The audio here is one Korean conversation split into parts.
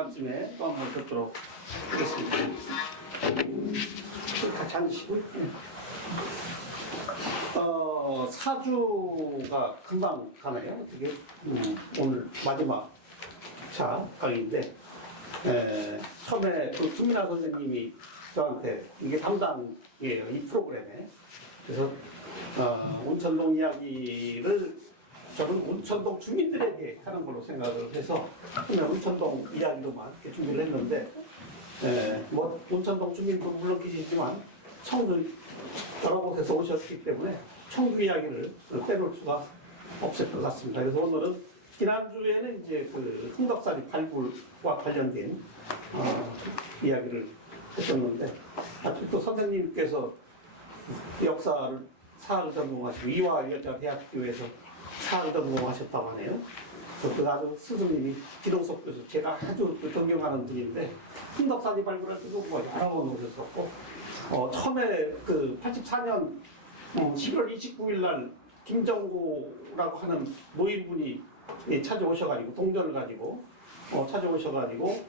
시간쯤에 또 한번 듣도록 하겠습니다. 같이 앉으시고. 사주가 금방 가네요. 어떻게 오늘 마지막 차 강의인데 처음에 그 주민아 선생님이 저한테 이게 담당이에요, 이 프로그램에. 그래서 온천동 이야기를 저는 온천동 주민들에게 하는 걸로 생각을 해서 그냥 온천동 이야기로만 이렇게 준비를 했는데 뭐 온천동 주민도 물론 계시지만 청주 여러 곳에서 오셨기 때문에 청주 이야기를 빼놓을 수가 없을 것 같습니다. 그래서 오늘은 지난주에는 이제 그 흥덕사리 발굴과 관련된 이야기를 했었는데 또 선생님께서 역사를 사학을 전공하시고 이화여자대학교에서 사학을 전공하셨다고 하네요. 그 아주 스승님이 기동석 교수, 제가 아주 존경하는 분인데 흥덕사리 발굴할 때도 뭐 여러 번 오셨었고 처음에 그 84년 11월 29일 날 김정구라고 하는 노인분이 찾아오셔가지고 동전을 가지고 찾아오셔가지고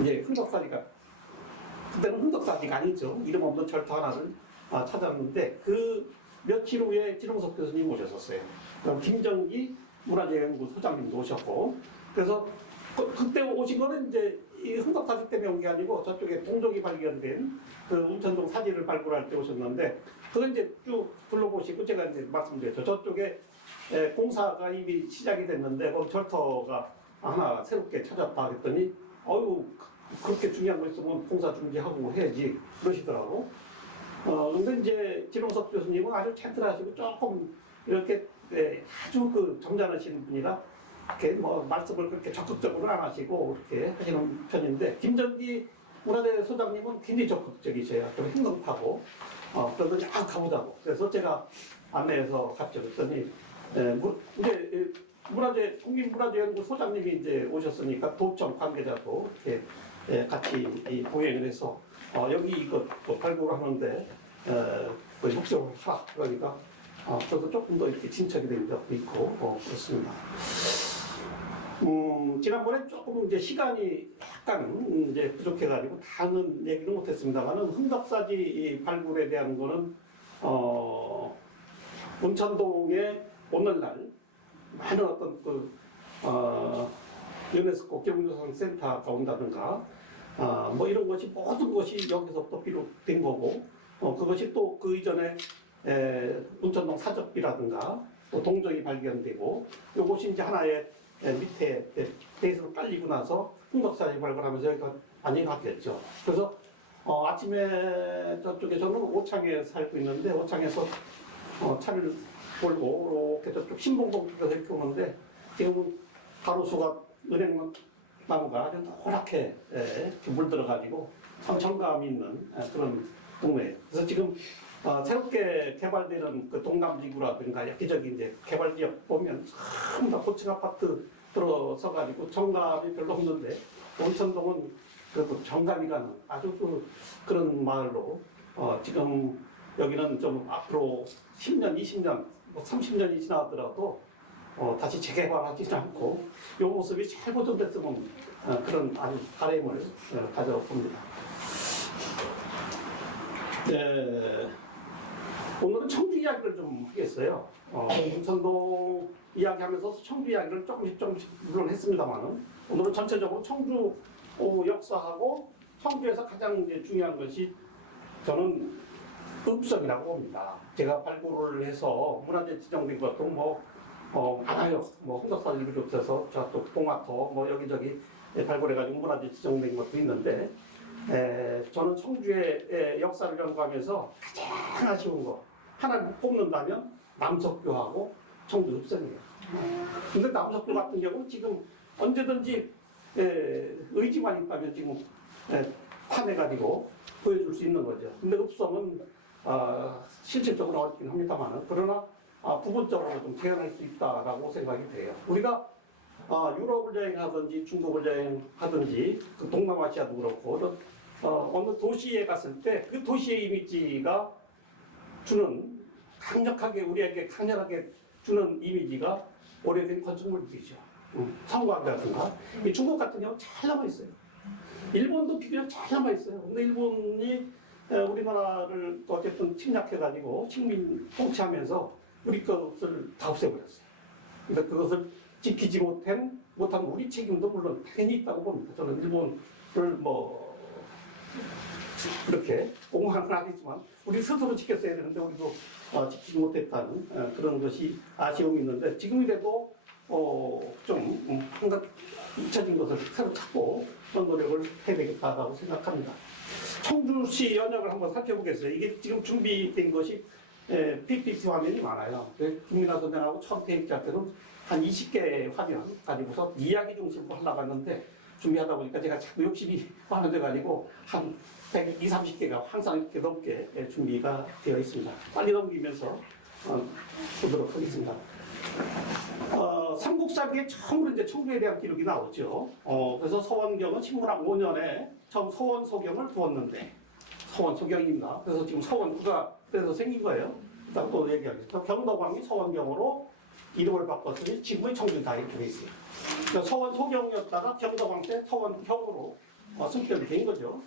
이제 흥덕사리가 그때는 흥덕사리가 아니죠. 이름 없는 절터 하나를 찾았는데 그 며칠 후에 지동석 교수님 오셨었어요. 그럼 김정기 문화재연구 소장님도 오셨고 그래서 그때 오신 거는 이제 이 흥덕사지 때문에 온 게 아니고 저쪽에 동족이 발견된 그 운천동 사지를 발굴할 때 오셨는데 그걸 이제 쭉 둘러보시고 제가 이제 말씀드렸죠. 저쪽에 공사가 이미 시작이 됐는데 거기 절터가 하나 새롭게 찾았다 했더니 어유 그렇게 중요한 거 있으면 공사 준비하고 해야지 그러시더라고. 근데 이제 지동석 교수님은 아주 젠틀하시고 조금 이렇게 아주 그 점잖으신 분이라 이렇게 뭐 말씀을 그렇게 적극적으로 안 하시고 그렇게 하시는 편인데 김정기 문화재 소장님은 굉장히 적극적이세요. 좀 행동하고 그러더니 가보자고. 그래서 제가 안내해서 갔죠. 그랬더니 이제 문화재 국민문화재연구 소장님이 이제 오셨으니까 도청 관계자도 이렇게 같이 보행을 해서 여기 이거 또 발굴하는데 협조를 하라 그러니까 저도 조금 더 이렇게 진척이 된 적도 있고 그렇습니다. 지난번에 조금 이제 시간이 약간 이제 부족해가지고 다는 얘기는 못했습니다만은 흥덕사지 발굴에 대한 거는 온천동에 오늘날 많은 어떤 그 유네스코 경유산센터가 온다든가 뭐 이런 것이 모든 것이 여기서부터 비롯된 거고 그것이 또 그 이전에 온천동 사적비라든가 또 동정이 발견되고 이것이 이제 하나의 밑에 베이스로 깔리고 나서 흥덕사지 발굴하면서 여기가 많이 바뀌었죠. 그래서 아침에 저쪽에 저는 오창에 살고 있는데 오창에서 차를 몰고 이렇게 저쪽 신봉동 쪽에서 이렇게 오는데 지금 가로수가 은행나무가 아주 노랗게 이렇게 물들어가지고 참 정감 있는 그런 동네예요. 그래서 지금 새롭게 개발되는 그 동남지구라든가 여기저기 이제 개발지역 보면 전부 다 고층 아파트 들어서가지고 정감이 별로 없는데 온천동은 그래도 정감이 가는 아주 그런 마을로 지금 여기는 좀 앞으로 10년, 20년, 뭐 30년이 지나더라도 다시 재개발하지는 않고 이 모습이 잘 보존됐으면 그런 아주 바람을 가져봅니다. 네. 오늘은 청주 이야기를 좀 하겠어요. 온천동 이야기하면서 청주 이야기를 조금씩 물론 했습니다만은 오늘은 전체적으로 청주 역사하고 청주에서 가장 이제 중요한 것이 저는 읍성이라고 봅니다. 제가 발굴을 해서 문화재 지정된 것도 많아요. 흥덕사지를 비롯해서 저또 동화터 여기저기 발굴해가지고 문화재 지정된 것도 있는데 저는 청주의 역사를 연구하면서 가장 아쉬운 거 하나를 뽑는다면 남석교하고 청주 읍성이에요. 근데 남석교 같은 경우는 지금 언제든지 의지만 있다면 지금 파내가지고 보여줄 수 있는 거죠. 근데 읍성은 실질적으로 어렵긴 합니다만 그러나 부분적으로 좀 재현할 수 있다라고 생각이 돼요. 우리가 유럽을 여행하든지 중국을 여행하든지 그 동남아시아도 그렇고 어느 도시에 갔을 때 그 도시의 이미지가 주는 우리에게 강렬하게 주는 이미지가 오래된 건축물들이죠. 성곽이라든가. 중국 같은 경우는 잘 남아있어요. 일본도 비교적 잘 남아있어요. 근데 일본이 우리나라를 또 어쨌든 침략해가지고 식민 통치하면서 우리 것을 다 없애버렸어요. 그래서 그것을 지키지 못한 우리 책임도 물론 당연히 있다고 봅니다. 저는 일본을 뭐 그렇게 옹호는 하겠지만 우리 스스로 지켰어야 되는데 우리도 지키지 못했다는 그런 것이 아쉬움이 있는데 지금이라도 좀 한가 잊혀진 것을 새로 찾고 그런 노력을 해야 되겠다라고 생각합니다. 청주시 연역을 한번 살펴보겠어요. 이게 지금 준비된 것이 PPT 화면이 많아요. 김민아 선생하고 처음 대입자 때는 한 20개 화면 가지고서 이야기 중심으로 하려고 했는데 준비하다 보니까 제가 자꾸 욕심이 많아져가지고 한 120, 30개가 항상 이렇게 넘게 준비가 되어 있습니다. 빨리 넘기면서 보도록 하겠습니다. 삼국사기에 처음으로 이제 청주에 대한 기록이 나오죠. 그래서 서원경은 신문학 5년에 처음 서원소경을 두었는데 서원소경입니다. 그래서 지금 서원구가 그래서 생긴 거예요. 일단 또 얘기하겠습니다. 경덕왕이 서원경으로 이름을 바꿨으니 지금의 청주다 이렇게 돼 있어요. 그러니까 서원소경이었다가 경덕왕 때 서원경으로 승격이 된 거죠.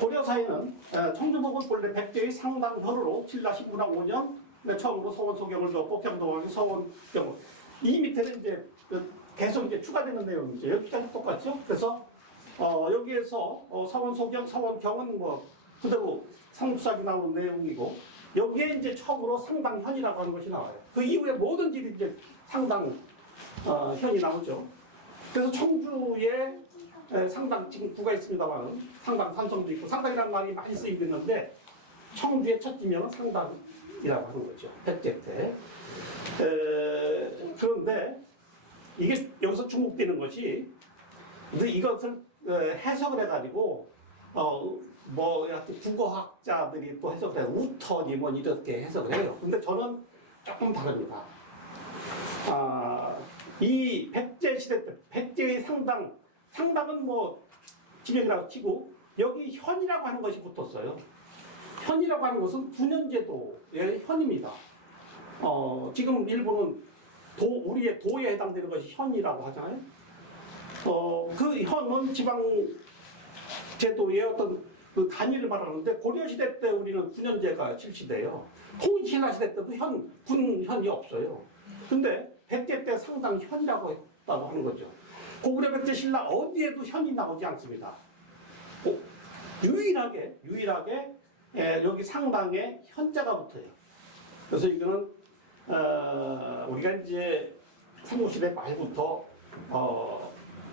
고려사에는 청주복은 본래 백제의 상당혀루로 신라 신문학 5년 처음으로 서원소경을 넣고 경덕왕이 서원경. 이 밑에는 이제 계속 이제 추가되는 내용이죠. 여기까지 똑같죠. 그래서 여기에서 서원소경, 서원경은 뭐 그대로 삼국사기 나온 내용이고 여기에 이제 처음으로 상당현이라고 하는 것이 나와요. 그 이후에 모든 일이 이제 상당현이 나오죠. 그래서 청주에 상당 지금 구가 있습니다만 상당 산성도 있고 상당이라는 말이 많이 쓰이고 있는데 청주의 첫 지명은 상당이라고 하는 거죠. 백제 때. 그런데 이게 여기서 중복되는 것이 근데 이것을 해석을 해가지고 뭐 국어학자들이 또 해석을 해요. 우터니 뭐 이렇게 해석을 해요. 근데 저는 조금 다릅니다. 이 백제 시대 때 백제의 상당은 뭐 지명이라고 치고 여기 현이라고 하는 것이 붙었어요. 현이라고 하는 것은 군현제도의 현입니다. 지금 일본은 우리의 도에 해당되는 것이 현이라고 하잖아요. 그 현은 지방 제도의 어떤 그 단위를 말하는데 고려시대 때 우리는 군현제가 실시돼요. 통신라 시대 때도 군현이 없어요. 근데 백제 때 상당 현이라고 했다고 하는 거죠. 고구려 백제 신라 어디에도 현이 나오지 않습니다. 유일하게 여기 상당에 현자가 붙어요. 그래서 이거는 우리가 이제 삼국시대 말부터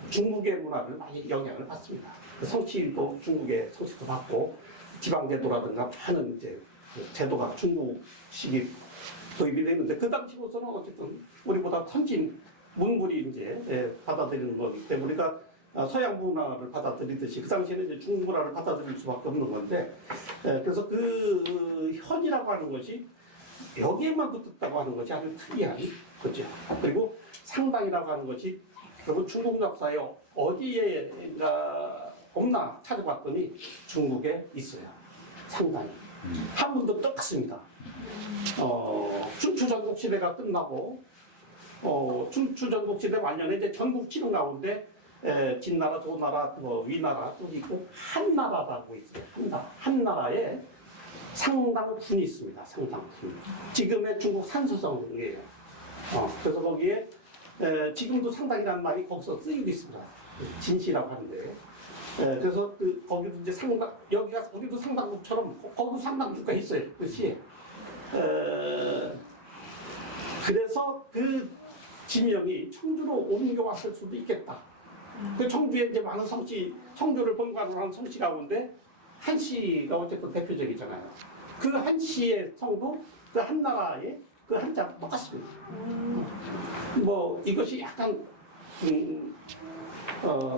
중국의 문화를 많이 영향을 받습니다. 성씨도 중국의 성씨도 받고 지방제도라든가 많은 이제 제도가 중국식이 도입이 되는데 그 당시로서는 어쨌든 우리보다 선진 문물이 이제 받아들이는 거기 때문에 우리가 서양 문화를 받아들이듯이 그 당시에는 이제 중국 문화를 받아들일 수밖에 없는 건데 그래서 그 현이라고 하는 것이 여기에만 붙었다고 하는 것이 아주 특이한 거죠. 그리고 상당이라고 하는 것이 그리고 중국 역사에 어디에가 없나 찾아봤더니 중국에 있어요. 상당히. 한문도 똑같습니다. 춘추전국 시대가 끝나고 춘추전국 시대 말년에 이제 전국지령 가운데 진나라, 조나라, 뭐 위나라 또 있고 한나라라고 있어요. 한나라에 상당군이 있습니다. 상당군. 지금의 중국 산서성이에요. 그래서 거기에 지금도 상당이라는 말이 거기서 쓰이고 있습니다. 진시라고 하는데. 그래서 거기도 이제 여기가 우리도 상당국처럼 거기도 상당주가 있어요. 그 시에. 그래서 그 지명이 청주로 옮겨왔을 수도 있겠다. 그 청주에 이제 많은 성씨, 청주를 본관으로 하는 성씨 가운데 한씨가 어쨌든 대표적이잖아요. 그 한씨의 성도 그 한나라의 그 한자 똑같습니다. 뭐 이것이 약간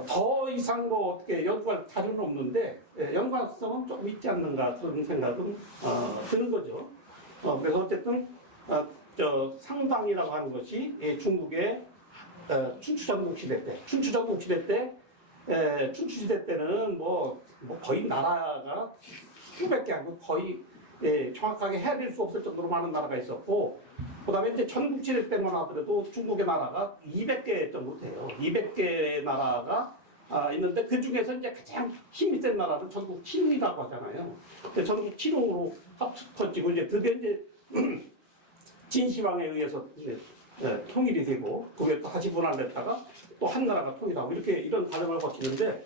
더 이상 뭐 어떻게 연구할 자료는 없는데 연관성은 좀 있지 않는가 그런 생각은 드는 거죠. 그래서 어쨌든 상당이라고 하는 것이 중국의 춘추전국 시대 때, 춘추전국 시대 때는 뭐 거의 나라가 수백 개 하고 거의 정확하게 헤아릴 수 없을 정도로 많은 나라가 있었고 그다음에 이제 전국지대 때만 하더라도 중국의 나라가 200개 정도 돼요. 200개 나라가 있는데 그 중에서 이제 가장 힘이 센 나라는 전국 7위라고 하잖아요. 근데 전국 7위로 합쳐지고 이제 드디어 이제 진시황에 의해서 이제 통일이 되고 그게 또 다시 분할됐다가 또 한 나라가 통일하고 이렇게 이런 과정을 거치는데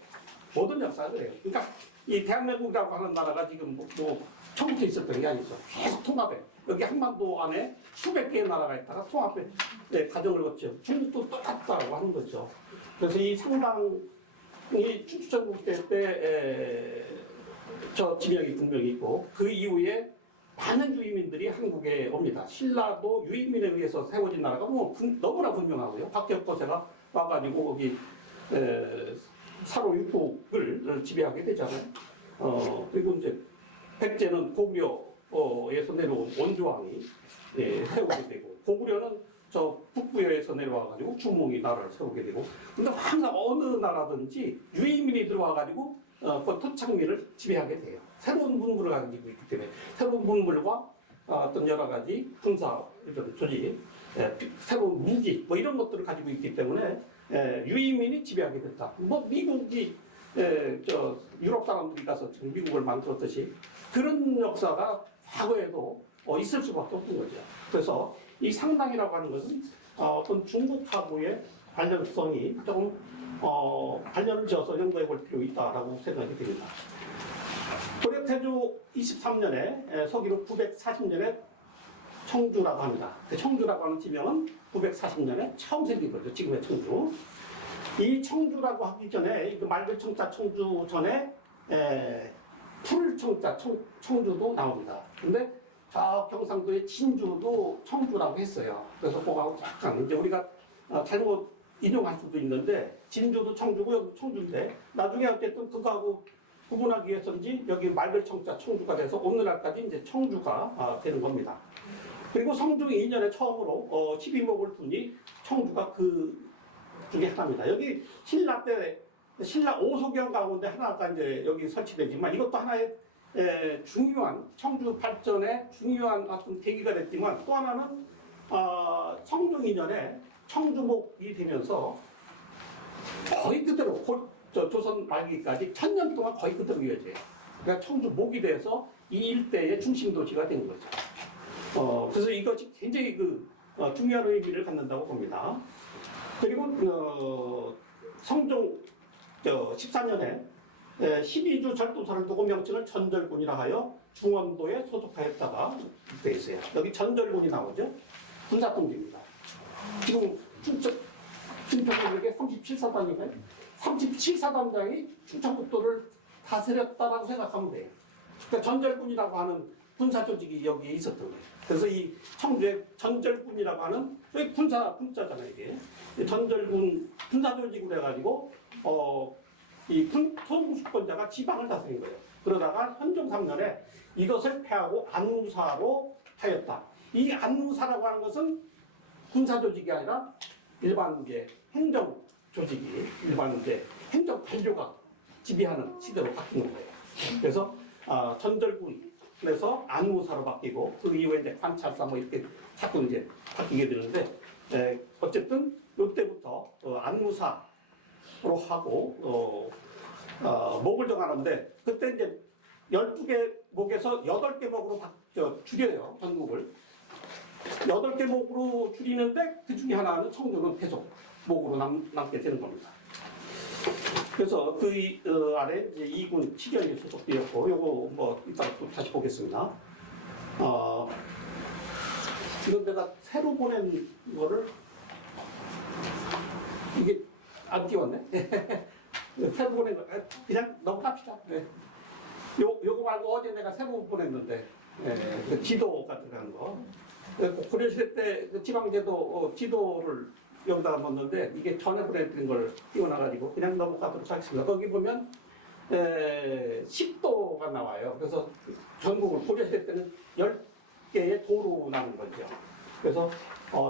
모든 역사가 그래요. 그러니까 이 대한민국이라고 하는 나라가 지금 뭐 처음부터 있었던 게 아니죠. 계속 통합해. 여기 한반도 안에 수백 개의 나라가 있다가 통합해 과정을 거쳐. 중국도 똑같다고 하는 거죠. 그래서 이 상당히 춘추전국대 때 저 지명이 분명히 있고 그 이후에 많은 유이민들이 한국에 옵니다. 신라도 유이민에 의해서 세워진 나라가 뭐 너무나 분명하고요. 박격거세가 와가지고 거기 사로 육국을 지배하게 되잖아요. 그리고 이제 백제는 고구려에서 내려온 원조왕이 세우게 되고 고구려는 저 북부에서 내려와가지고 주몽이 나라를 세우게 되고 근데 항상 어느 나라든지 유이민이 들어와가지고 그 토착민을 지배하게 돼요. 새로운 문물을 가지고 있기 때문에 새로운 문물과 어떤 여러 가지 군사 이런 조직, 새로운 무기 뭐 이런 것들을 가지고 있기 때문에 유이민이 지배하게 됐다. 뭐 미국이 저 유럽 사람들이 가서 미국을 만들었듯이 그런 역사가 과거에도 있을 수밖에 없는 거죠. 그래서 이 상당이라고 하는 것은 어떤 중국하고의 관련성이 조금 관련을 지어서 연구해 볼 필요가 있다라고 생각이 됩니다. 고려태조 23년에 서기로 940년에 청주라고 합니다. 그 청주라고 하는 지명은 940년에 처음 생긴 거죠. 지금의 청주. 이 청주라고 하기 전에 그 말벌청자 청주 전에 풀청자 청주도 나옵니다. 근데 저 경상도의 진주도 청주라고 했어요. 그래서 그거하고 약간 이제 우리가 잘못 인용할 수도 있는데 진주도 청주고 여기 청주인데 나중에 어쨌든 그거하고 구분하기 위해서인지 여기 말벌청자 청주가 돼서 오늘날까지 이제 청주가 되는 겁니다. 그리고 성종 2년에 처음으로 12목을 두니 청주가 그 중에 하나입니다. 여기 신라 때 신라 5소경 가운데 하나가 이제 여기 설치되지만 이것도 하나의 중요한 청주 발전에 중요한 어떤 계기가 됐지만 또 하나는 성종 2년에 청주목이 되면서 거의 그대로 조선 말기까지 1000년 동안 거의 그대로 이어져요. 그러니까 청주목이 돼서 이 일대의 중심 도시가 된 거죠. 그래서 이것이 굉장히 중요한 의미를 갖는다고 봅니다. 그리고 성종 14년에 12주 절도사를 두고 명칭을 전절군이라 하여 중원도에 소속하였다가 되어 있어요. 여기 전절군이 나오죠. 군사통제입니다. 지금 충청북도에 37사단인가요? 37사단장이 충청북도를 다스렸다라고 생각하면 돼요. 그러니까 전절군이라고 하는 군사 조직이 여기에 있었던 거예요. 그래서 이 청주에 전절군이라고 하는 군사 군자잖아요, 이게. 전절군 군사 조직으로 해가지고 이 소수권자가 지방을 다스린 거예요. 그러다가 현종 3년에 이것을 폐하고 안무사로 하였다. 이 안무사라고 하는 것은 군사 조직이 아니라 일반 이제 행정 조직이 일반 이제 행정 관료가 지배하는 시대로 바뀌는 거예요. 그래서 전절군에서 안무사로 바뀌고 그 이후에 이제 관찰사 뭐 이렇게 자꾸 이제 바뀌게 되는데 어쨌든 이때부터 안무사로 하고 목을 정하는데 그때 이제 12개 목에서 8개 목으로 줄여요. 전국을 8개 목으로 줄이는데 그 중에 하나는 청주는 계속 목으로 남게 되는 겁니다. 그래서 그 아래 이제 2군 7연이 소속되었고 요거 뭐 이따 또 다시 보겠습니다. 이건 내가 새로 보낸 거를 이게 안 띄웠네. 새로 보낸 거 그냥 넘어갑시다. 네. 요거 말고 어제 내가 새로 보냈는데 그 지도가 들어간 거. 고려시대 때 그 지방제도 지도를 여기다가 넣었는데 이게 전에 보냈던 걸 띄워놔가지고 그냥 넘어가도록 하겠습니다. 거기 보면 10도가 나와요. 그래서 전국을 고려시대 때는 10개의 도로 나는 거죠. 그래서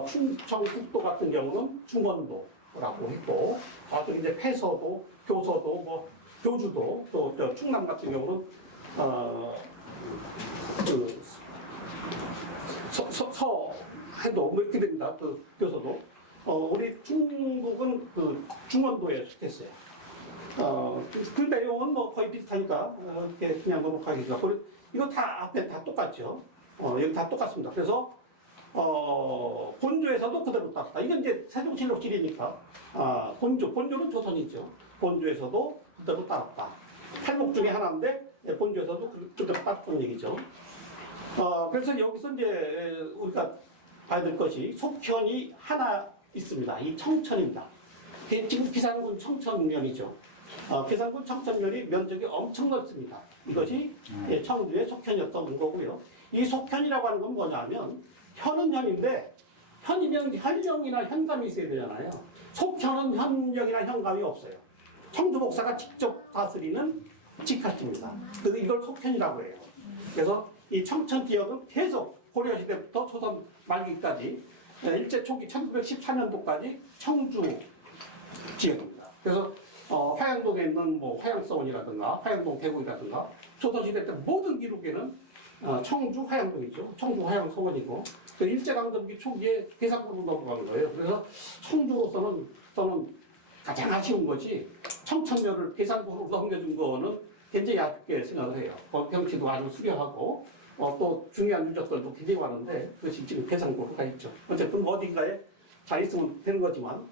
충청북도 같은 경우는 중원도라고 했고 저기 이제 폐서도, 교서도, 뭐 교주도 또 충남 같은 경우는 해도 뭐 이렇게 됩니다. 그 교서도. 우리 중국은 그 중원도에 속했어요. 그 내용은 뭐 거의 비슷하니까 이렇게 그냥 넘어가기가. 이거 다 앞에 다 똑같죠. 여기 다 똑같습니다. 그래서 본조에서도 그대로 따랐다. 이건 이제 세종실록실이니까 본조는 조선이죠. 본조에서도 그대로 따랐다. 팔목 중에 하나인데 본조에서도 그대로 따랐다는 얘기죠. 그래서 여기서 이제 우리가 봐야 될 것이 속현이 하나 있습니다. 이 청천입니다. 지금 기산군 청천면이죠. 기산군 청천면이 면적이 엄청 넓습니다. 이것이 청주의 속현이었던 거고요. 이 속현이라고 하는 건 뭐냐면 현은 현인데 현이면 현령이나 현감이 있어야 되잖아요. 속현은 현령이나 현감이 없어요. 청주 목사가 직접 다스리는 직할지입니다. 그래서 이걸 속현이라고 해요. 그래서 이 청천 지역은 계속 고려시대부터 조선 말기까지 일제 초기 1914년도까지 청주 지역입니다. 그래서 화양동에 있는 뭐 화양서원이라든가 화양동 계곡이라든가 조선시대 때 모든 기록에는 청주 화양동이죠. 청주 화양서원이고 일제강점기 초기에 괴산군으로 넘어가는 거예요. 그래서 청주로서는 저는 가장 아쉬운 것이 청천면을 괴산군으로 넘겨준 거는 굉장히 아쉽게 생각을 해요. 경치도 아주 수려하고 또 중요한 유적들도 굉장히 많은데 그것이 지금 괴산군으로 가 있죠. 어쨌든 어딘가에 잘 있으면 되는 거지만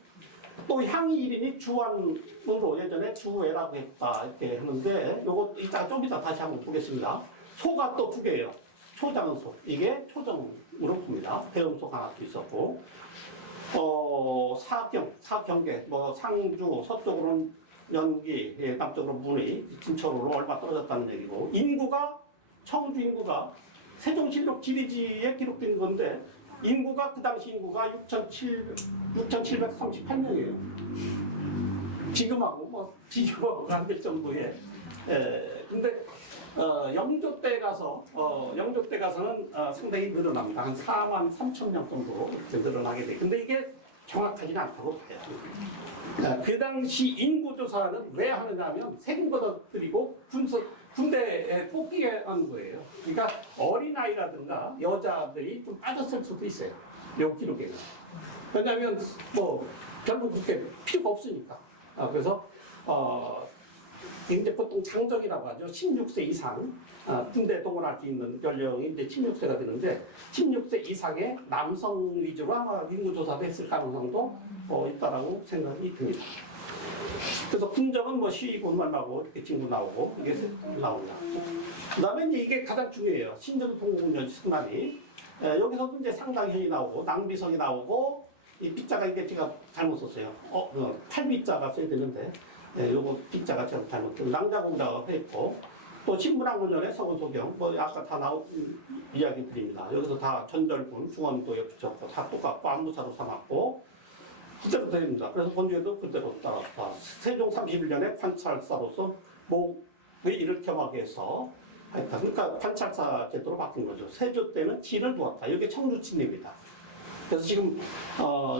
또 향이 이름이 주안으로 예전에 주애라고 했다 이렇게 하는데 요거 좀 이따 다시 한번 보겠습니다. 소가 또 두 개예요. 초장은 소. 이게 초정으로 봅니다. 배음소가 하나 또 있었고 사경계 뭐 상주 서쪽으로는 연기 남쪽으로 문의 진천으로 얼마 떨어졌다는 얘기고 청주 인구가 세종실록 지리지에 기록된 건데 그 당시 인구가 6,738명이에요. 지금하고 뭐 비교가 안 될 정도의. 근데 영조 때 가서는 상당히 늘어납니다. 한 43,000명 정도 이렇게 늘어나게 돼. 근데 이게 정확하지는 않다고 봐요. 그 당시 인구 조사는 왜 하느냐면 세금 걷어들이고 군대에 뽑기게 한 거예요. 그러니까 어린아이라든가 여자들이 좀 빠졌을 수도 있어요. 요 기록에는. 왜냐하면 뭐 결국 그렇게 필요가 없으니까. 그래서 이제 보통 장정이라고 하죠. 16세 이상 군대 동원할 수 있는 연령이 이제 16세가 되는데 16세 이상의 남성 위주로 아마 인구조사도 했을 가능성도 있다라고 생각이 듭니다. 그래서 군정은 뭐 시군만 나오고 이렇게 친구 나오고 이게 나옵니다. 그다음에 이제 이게 가장 중요해요. 신정통공년 승관이 여기서도 이제 상당현이 나오고 낭비성이 나오고 이 빗자가 이게 제가 잘못 썼어요. 8비자가 써야 되는데 요거 빗자가 제가 잘못 썼어요. 낭자공자가 했고 또 신문왕군년의 서원소경 뭐 아까 다 나온 이야기 드립니다. 여기서 다 전절군 중원도에 붙였고 다 똑같고 안무사로 삼았고 그대로 됩니다. 그래서 본주에도 그대로 따랐다. 세종 31년에 관찰사로서 목의 일을 겸하게 해서 하여튼 그러니까 관찰사 제도로 바뀐 거죠. 세조 때는 진을 두었다. 이게 청주진입니다. 그래서 지금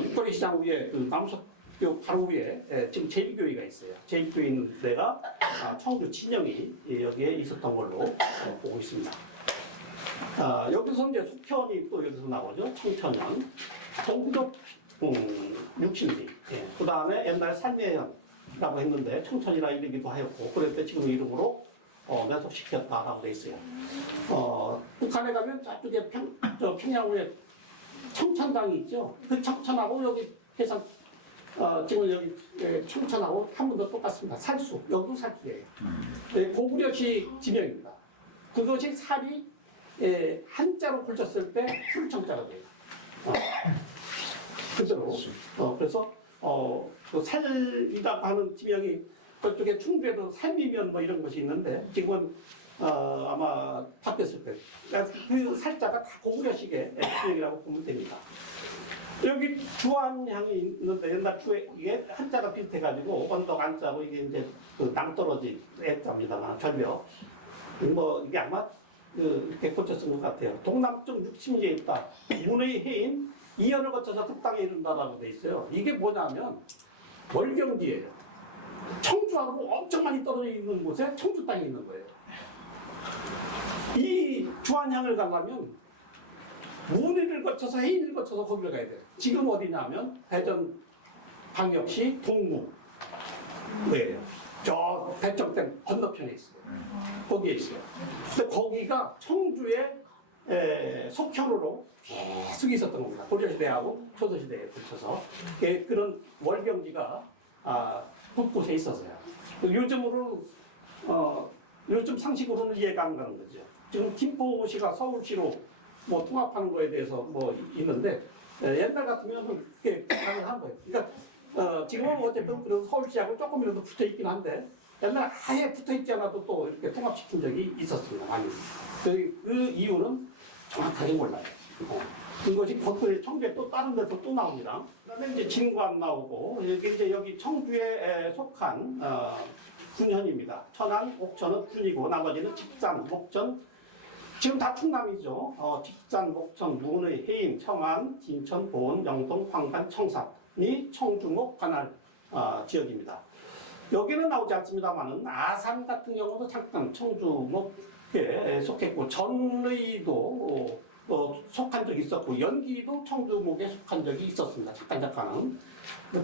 육거리 시장 위에 그 남석교 바로 위에 지금 제일교회가 있어요. 제일교회 있는 데가 청주 진영이 여기에 있었던 걸로 보고 있습니다. 여기서 이제 속현이 또 여기서 나오죠. 청천년, 동북 육신지. 그 다음에 옛날에 살매현이라고 했는데 청천이라 이르기도 하였고 그럴 때 지금 이름으로 매속시켰다라고 돼 있어요. 북한에 가면 저쪽에 평양에 청천당이 있죠. 그 청천하고 여기 해상 지금 여기 청천하고 한 번 더 똑같습니다. 살수 여기도 살수예요. 고구려시 지명입니다. 그것이 살이 한자로 펼쳤을 때 풀청자가 돼요. 그대로. 그래서 그 살이라고 하는 지명이 그쪽에 충주에도 살미면 뭐 이런 것이 있는데 지금은 아마 바뀌었을 거예요. 그 살자가 다 고구려식의 지명이라고 보면 됩니다. 여기 주안향이 있는데 옛날 주에 이게 한자가 비슷해가지고 언덕 안자고 이게 이제 그 낭떠러지 애자입니다만 절벽. 뭐 이게 아마 이렇게 고쳐 쓴 것 같아요. 동남쪽 60리에 있다. 문의 해인 이연을 거쳐서 그 땅에 이른다라고 돼 있어요. 이게 뭐냐면 월경지예요. 청주하고 엄청 많이 떨어져 있는 곳에 청주 땅이 있는 거예요. 이 주안향을 가려면 문의를 거쳐서 해인을 거쳐서 거기를 가야 돼요. 지금 어디냐면 대전 광역시 동구예요. 저 대청댐 건너편에 있어요. 거기에 있어요. 근데 거기가 청주의 속현으로 계속 있었던 겁니다. 고려시대하고 조선시대에 걸쳐서 그런 월경지가 곳곳에 있었어요. 요즘으로 요즘 상식으로는 이해가 안 가는 거죠. 지금 김포시가 서울시로 뭐 통합하는 거에 대해서 뭐 있는데 옛날 같으면 그게 가능한 거예요. 그러니까 지금은 어쨌든 그래도 서울시하고 조금이라도 붙어 있긴 한데 옛날 아예 붙어 있지 않아도 또 이렇게 통합시킨 적이 있었습니다. 많이. 그 이유는 정확하게 몰라요. 그것이 거꾸로 청주에 또 다른 데서 또 나옵니다. 그다음에 이제 진관 나오고 이게 이제 여기 청주에 속한 군현입니다. 천안, 옥천은 군이고 나머지는 직산, 목천 지금 다 충남이죠. 직산, 목천, 문의, 해인, 청안, 진천, 보은, 영동, 황간, 청산이 청주목 관할 지역입니다. 여기는 나오지 않습니다만은 아산 같은 경우도 잠깐 청주목에 속했고 전의도 속한 적이 있었고 연기도 청주목에 속한 적이 있었습니다. 잠깐은.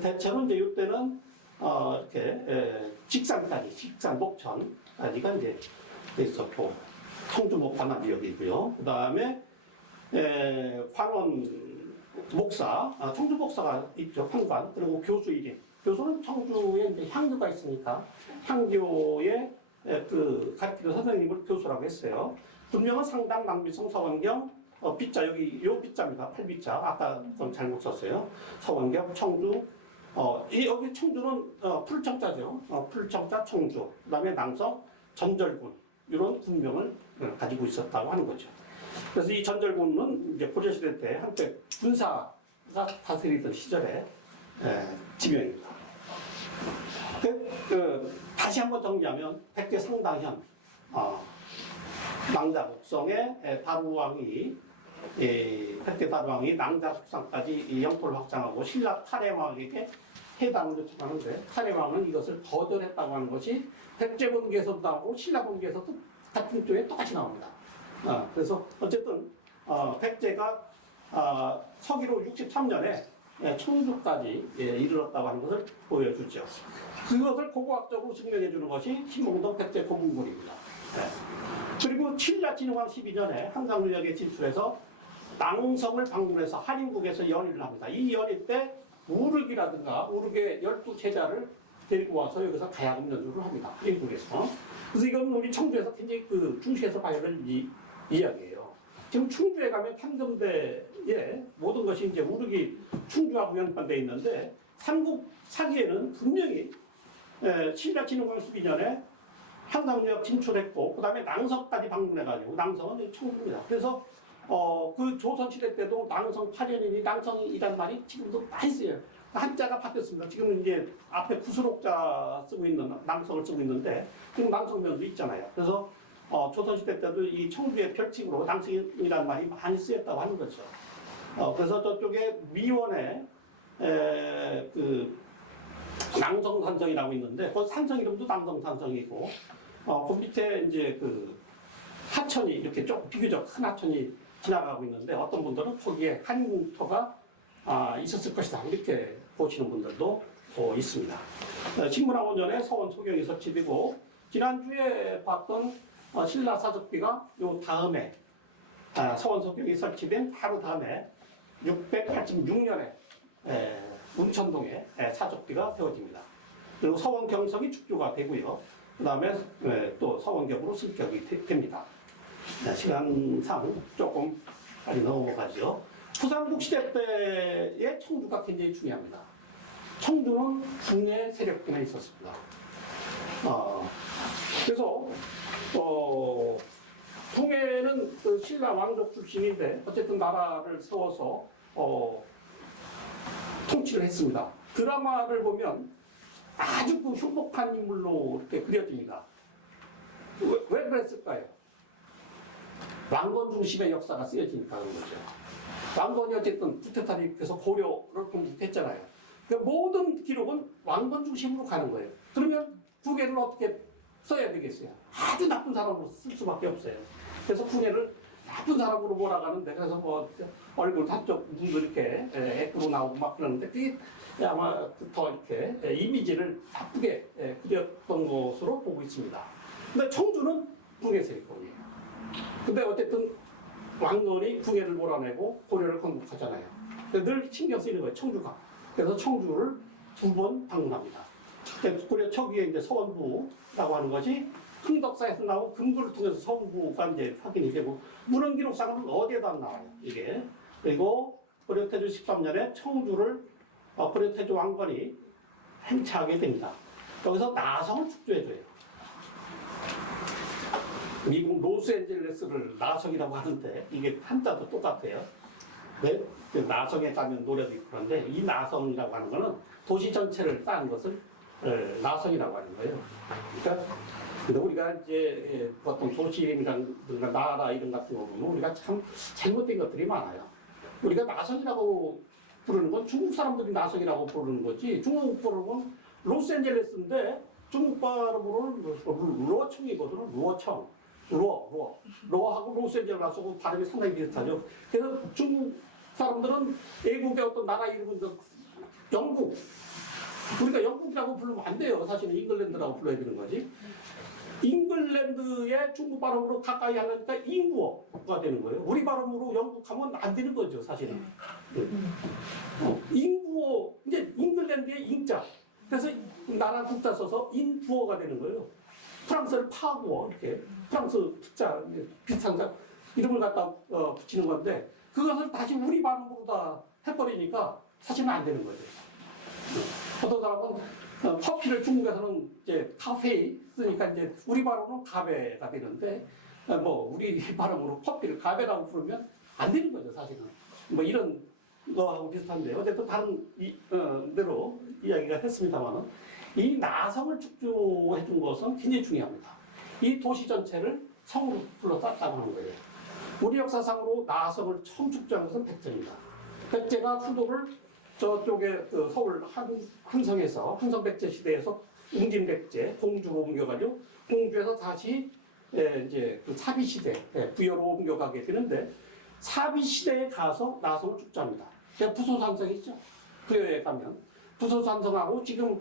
대체로 이제 이때는 이렇게 직산까지, 직산, 목천까지가 이제 있었고 청주목 관할 지역이고요. 그 다음에 관원 목사, 청주 목사가 있죠. 황관 그리고 교수 이름. 교수는 청주에 이제 향교가 있으니까 향교의 그 가르치는 선생님을 교수라고 했어요. 분명은 상당 망비성 서원경 빗자 여기 요 빗자입니다. 8빗자 아까 좀 잘못 썼어요. 서원경 청주 여기 청주는 풀청자죠. 풀청자 청주 그다음에 낭성 전절군 이런 군명을 가지고 있었다고 하는 거죠. 그래서 이 전절군은 이제 고려시대 때 한때 군사가 다스리던 시절의 지명입니다. 다시 한번 정리하면 백제 상당현 낭자 곡성의 다루왕이 백제 다루왕이 낭자 곡성까지 영토를 확장하고 신라 탈해왕에게 해당을 요청하는데 탈해왕은 이것을 거절했다고 하는 것이 백제 본기에서도 나오고 신라 본기에서도 같은 쪽에 똑같이 나옵니다. 그래서 어쨌든 백제가 서기로 63년에 청주까지 이르렀다고 하는 것을 보여주죠. 그것을 고고학적으로 증명해 주는 것이 신봉동 백제 고문물입니다. 그리고 신라 진흥왕 12년에 한강유역에 진출해서 낭성을 방문해서 한인국에서 연의를 합니다. 이 연의 때 우르기라든가 우르게 12제자를 데리고 와서 여기서 가야금 연주를 합니다. 한인국에서. 그래서 이건 우리 청주에서 굉장히 중시해서 봐야 될 이야기예요. 지금 충주에 가면 탕금대에 모든 것이 이제 우르기 충주하고 연관되어 있는데 삼국 사기에는 분명히 신라 진흥왕 12년에 한강유역 진출했고 그 다음에 낭성까지 방문해가지고 낭성은 청주입니다. 그래서 그 조선시대 때도 낭성 8년이니 낭성이란 말이 지금도 많이 쓰여요. 한자가 바뀌었습니다. 지금 이제 앞에 구수록자 쓰고 있는 낭성을 쓰고 있는데 지금 낭성면도 있잖아요. 그래서 조선시대 때도 이 청주의 별칭으로 낭성이라는 말이 많이 쓰였다고 하는 거죠. 그래서 저쪽에 미원에 그 낭성산성이라고 있는데 그 산성 이름도 낭성산성이고 그 밑에 이제 그 하천이 이렇게 좀 비교적 큰 하천이 지나가고 있는데 어떤 분들은 거기에 한궁터가 있었을 것이다 이렇게 보시는 분들도 있습니다. 식문화 5년에 서원 소경이 설치되고 지난주에 봤던 신라 사적비가 요 다음에 서원 소경이 설치된 바로 다음에 686년에 운천동에 사적비가 세워집니다. 그리고 서원 경성이 축조가 되고요. 그 다음에 또 서원ገብ으로 승격이 됩니다. 시간상 조금 빨리 넘어가죠. 후삼국 시대 때의 청주가 굉장히 중요합니다. 청주는 궁의 세력군에 있었습니다. 그래서 궁에는 그 신라 왕족 출신인데 어쨌든 나라를 세워서 통치를 했습니다. 드라마를 보면 아주 그 흉복한 인물로 이렇게 그려집니다. 왜 그랬을까요? 왕건 중심의 역사가 쓰여지니까 그런 거죠. 왕건이 어쨌든 쿠데타를 일으켜서 고려를 공격했잖아요. 그러니까 모든 기록은 왕건 중심으로 가는 거예요. 그러면 궁예를 어떻게 써야 되겠어요? 아주 나쁜 사람으로 쓸 수밖에 없어요. 그래서 궁예를 나쁜 사람으로 몰아가는데 그래서 뭐 얼굴 한쪽 눈도 이렇게 애꾸로 나오고 막 그러는데 그게 아마 더 이렇게 이미지를 나쁘게 그렸던 것으로 보고 있습니다. 근데 청주는 붕괴 세력이에요. 근데 어쨌든 왕건이 붕괴를 몰아내고 고려를 건국하잖아요. 늘 신경 쓰이는 거예요, 청주가. 그래서 청주를 2번 방문합니다. 고려 초기에 이제 서원부라고 하는 것이 흥덕사에서 나오고 금고를 통해서 서원부가 이제 확인이 되고 문헌 기록상은 어디에도 안 나와요, 이게. 그리고 고려태조 13년에 청주를 고려태조 왕건이 행차하게 됩니다. 여기서 나성을 축조해줘요. 미국 로스앤젤레스를 나성이라고 하는데 이게 한자도 똑같아요. 네? 나성에 가면 노래도 있고 그런데 이 나성이라고 하는 거는 도시 전체를 쌓은 것을 나성이라고 하는 거예요. 그러니까 우리가 이제 보통 도시 이름이라든가 나라 이름 같은 거 보면 우리가 참 잘못된 것들이 많아요. 우리가 나성이라고 부르는 건 중국 사람들이 나성이라고 부르는 거지 중국 발음은 로스앤젤레스인데 중국 발음으로는 루어청이거든요. 루어청. 루어하고 로스앤젤레스하고 발음이 상당히 비슷하죠. 그래서 중국 사람들은 외국의 어떤 나라 이름은 영국. 우리가 영국이라고 부르면 안 돼요. 사실은 잉글랜드라고 불러야 되는 거지. 잉글랜드의 중국 발음으로 가까이 하려니까 인구어가 되는 거예요. 우리 발음으로 영국하면 안 되는 거죠, 사실은. 인구어, 이제 잉글랜드의 인자. 그래서 나라 국자 써서 인구어가 되는 거예요. 프랑스를 파구어, 이렇게. 프랑스 국자, 비슷한 이름을 갖다 붙이는 건데, 그것을 다시 우리 발음으로 다 해버리니까 사실은 안 되는 거죠. 어떤 사람은 커피를 중국에서는 이제 카페 쓰니까 이제 우리 발음으로 가베가 되는데 뭐 우리 발음으로 커피를 가베라고 부르면 안 되는 거죠, 사실은. 뭐 이런 거하고 비슷한데 어쨌든 다른 대로 이야기가 했습니다만은 이 나성을 축조해 준 것은 굉장히 중요합니다. 이 도시 전체를 성으로 둘러쌌다고 하는 거예요. 우리 역사상으로 나성을 처음 축조한 것은 백제입니다. 백제가 수도를 저쪽에 그 서울 흥성에서 흥성백제 시대에서 웅진백제 공주로 옮겨가지고 공주에서 다시 이제 그 사비 시대 부여로 옮겨가게 되는데 사비 시대에 가서 나성을 축조합니다. 부소산성 있죠. 부여에 가면 부소산성하고 지금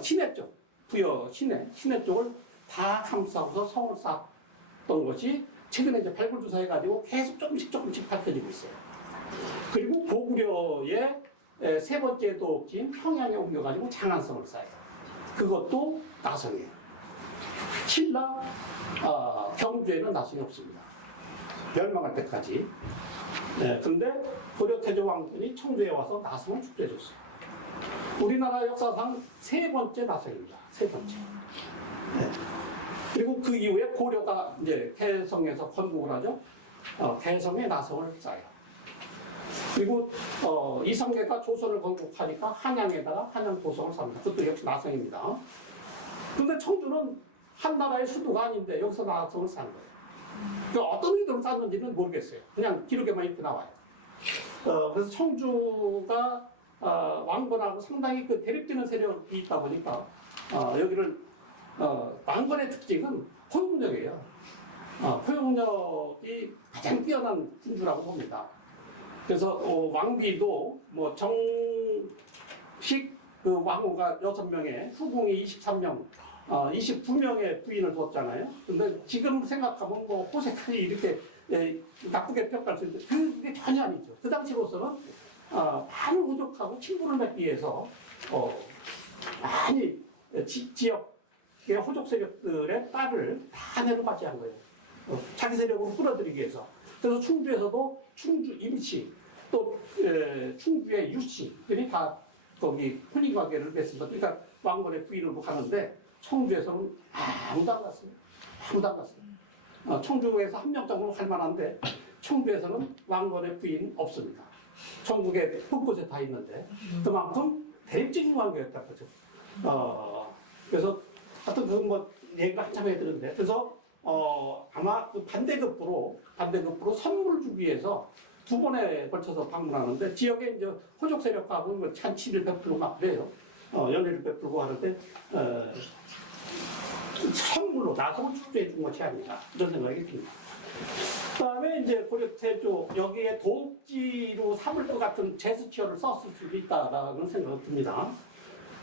시내 쪽 부여 시내 쪽을 다 감싸고서 성을 쌓았던 것이 최근에 이제 발굴조사해가지고 계속 조금씩 밝혀지고 있어요. 그리고 고구려의 세 번째 도읍지인 평양에 옮겨가지고 장안성을 쌓아요. 그것도 나성이에요. 신라 경주에는 나성이 없습니다. 멸망할 때까지. 근데 고려태조 왕군이 청주에 와서 나성을 축조해줬어요. 우리나라 역사상 세 번째 나성입니다. 세 번째. 그리고 그 이후에 고려가 이제 개성에서 건국을 하죠. 개성에 나성을 쌓아요. 그리고 이성계가 조선을 건국하니까 한양에다가 한양도성을 삽니다. 그것도 역시 나성입니다. 그런데 청주는 한나라의 수도가 아닌데 여기서 나성을 쌓은 거예요. 그러니까 어떤 의도로 쌓는지는 모르겠어요. 그냥 기록에만 이렇게 나와요. 그래서 청주가 왕건하고 상당히 그 대립되는 세력이 있다 보니까 여기를 왕건의 특징은 포용력이에요. 포용력이 가장 뛰어난 군주라고 봅니다. 그래서 왕비도 뭐 정식 그 왕후가 6명에 후궁이 23명, 29명의 부인을 뒀잖아요. 근데 지금 생각하면 뭐 호색하게 이렇게 나쁘게 평가할 수 있는데 그게 전혀 아니죠. 그 당시로서는 많은 호족하고 친분을 맺기 위해서 많이 지역의 호족 세력들의 딸을 다 내려받지 한 거예요. 자기 세력으로 끌어들이기 위해서. 그래서 충주에서도 충주 임씨 또 충주의 유씨들이 다 거기 혼인관계를 맺습니다. 그러니까 왕건의 부인을 하는데 청주에서는 아무도 안 갔어요. 아무도 안 갔어요. 청주에서 한 명 정도 할 만한데 청주에서는 왕건의 부인 없습니다. 전국에 곳곳에 다 있는데 그만큼 대립적인 관계였다는 거죠. 그래서 하여튼 그건 뭐 얘기가 한참 해야 되는데 그래서 아마 그 반대급부로 선물을 주기 위해서 2번에 걸쳐서 방문하는데 지역에 이제 호족 세력하고 뭐 잔치를 베풀고 막 그래요. 연회를 베풀고 하는데 선물로 나성을 축조해 준 것이 아닌가 이런 생각이 듭니다. 그다음에 이제 고려태조 여기에 도지로 삼을 것 같은 제스처를 썼을 수도 있다라는 생각이 듭니다.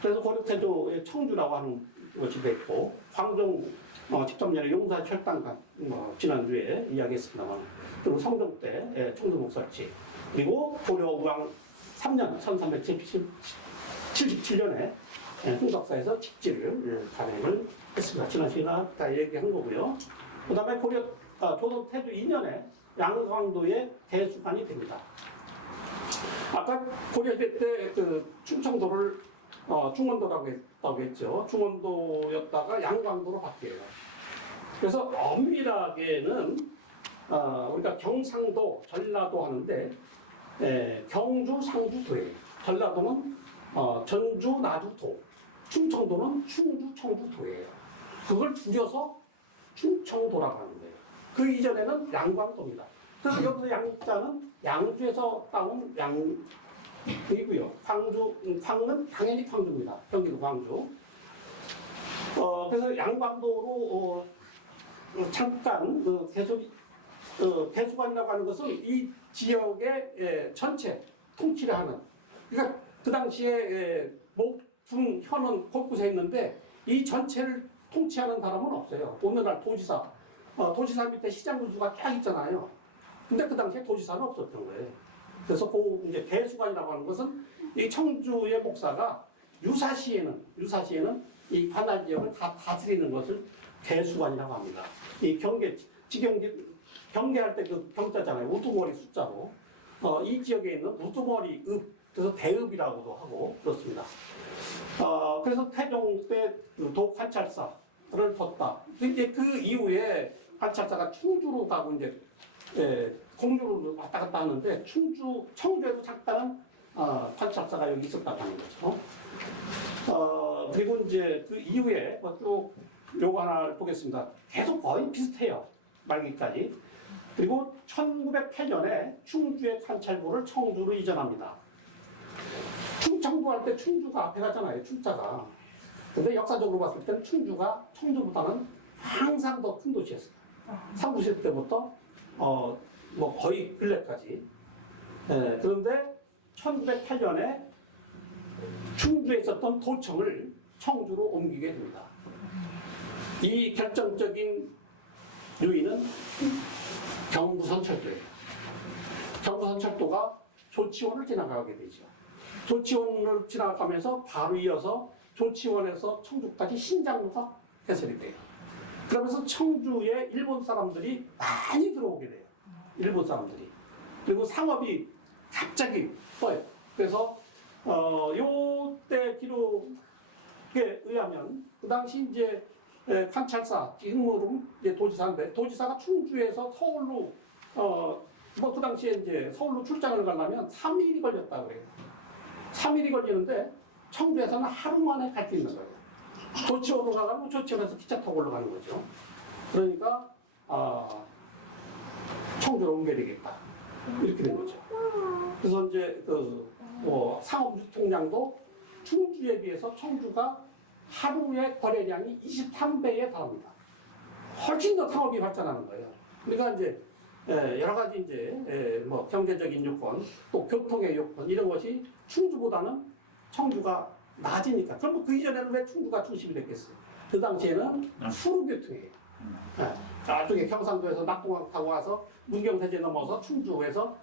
그래서 고려태조의 청주라고 하는 것이 됐고 광종 13년에 용사 철당간 지난주에 이야기했습니다만 그리고 성종 때 청주 목설지 그리고 고려왕 3년 1377년에 흥덕사에서 직지를 단행을 했습니다. 지난 시간에 다 얘기한 거고요. 그 다음에 조선 태조 2년에 양강도의 대수관이 됩니다. 아까 고려시대 때 그 충청도를 중원도라고 했죠. 중원도였다가 양강도로 바뀌어요. 그래서 엄밀하게는 우리가 경상도, 전라도 하는데 경주, 상주, 도예요. 전라도는 전주, 나주, 도, 충청도는 충주, 청주, 도예요. 그걸 줄여서 충청도라고 하는 거예요. 그 이전에는 양광도입니다. 그래서 여기서 양자는 양주에서 따온 양이고요. 광은 당연히 광주입니다. 경기도 광주. 그래서 양광도로 잠깐 대수관이라고 하는 것은 이 지역의 전체 통치를 하는. 그러니까 그 당시에 목중 현은 곳곳에 있는데 이 전체를 통치하는 사람은 없어요. 오늘날 도지사 밑에 시장군수가 쫙 있잖아요. 근데 그 당시에 도지사는 없었던 거예요. 그래서 그 이제 대수관이라고 하는 것은 이 청주의 목사가 유사시에는 이 관할 지역을 다 다스리는 것을 대수관이라고 합니다. 이 경계할 때 그 경자잖아요. 우두머리 숫자로. 이 지역에 있는 우두머리 읍, 그래서 대읍이라고도 하고 그렇습니다. 그래서 태종 때 도 관찰사를 뒀다. 이제 그 이후에 관찰사가 충주로 가고 이제 공주로 왔다 갔다 하는데 청주에도 잠깐 관찰사가 여기 있었다고 하는 거죠. 그리고 이제 그 이후에 또 요거 하나 보겠습니다. 계속 거의 비슷해요. 말기까지. 그리고 1908년에 충주의 관찰부를 청주로 이전합니다. 충청도 할 때 충주가 앞에 가잖아요. 충자가. 근데 역사적으로 봤을 때는 충주가 청주보다는 항상 더 큰 도시였어요. 삼국시 때부터 뭐 거의 근래까지. 그런데 1908년에 충주에 있었던 도청을 청주로 옮기게 됩니다. 이 결정적인 요인은 경부선 철도예요. 경부선 철도가 조치원을 지나가게 되죠. 조치원을 지나가면서 바로 이어서 조치원에서 청주까지 신장로가 개설이 돼요. 그러면서 청주에 일본 사람들이 많이 들어오게 돼요. 일본 사람들이. 그리고 상업이 갑자기 떠요. 그래서 요때 기록에 의하면 그 당시 이제 관찰사, 지금으로는 이제 도지사인데 도지사가 충주에서 서울로 뭐 그 당시에 이제 서울로 출장을 가려면 3일이 걸렸다 그래요. 3일이 걸리는데 청주에서는 하루 만에 갈 수 있는 거예요. 조치원으로 가가지고 조치원에서 기차 타고 올라가는 거죠. 그러니까 청주로 옮겨야 되겠다. 이렇게 된 거죠. 그래서 이제 상업 유통량도 충주에 비해서 청주가 하루의 거래량이 23배에 달합니다. 훨씬 더 상업이 발전하는 거예요. 그러니까 이제 여러 가지 이제 뭐 경제적인 요건, 또 교통의 요건 이런 것이 충주보다는 청주가 낮으니까. 그럼 그 이전에는 왜 충주가 중심이 됐겠어요? 그 당시에는 수로교통이에요. 저쪽에 경상도에서 낙동강 타고 와서 문경대제 넘어서 충주에서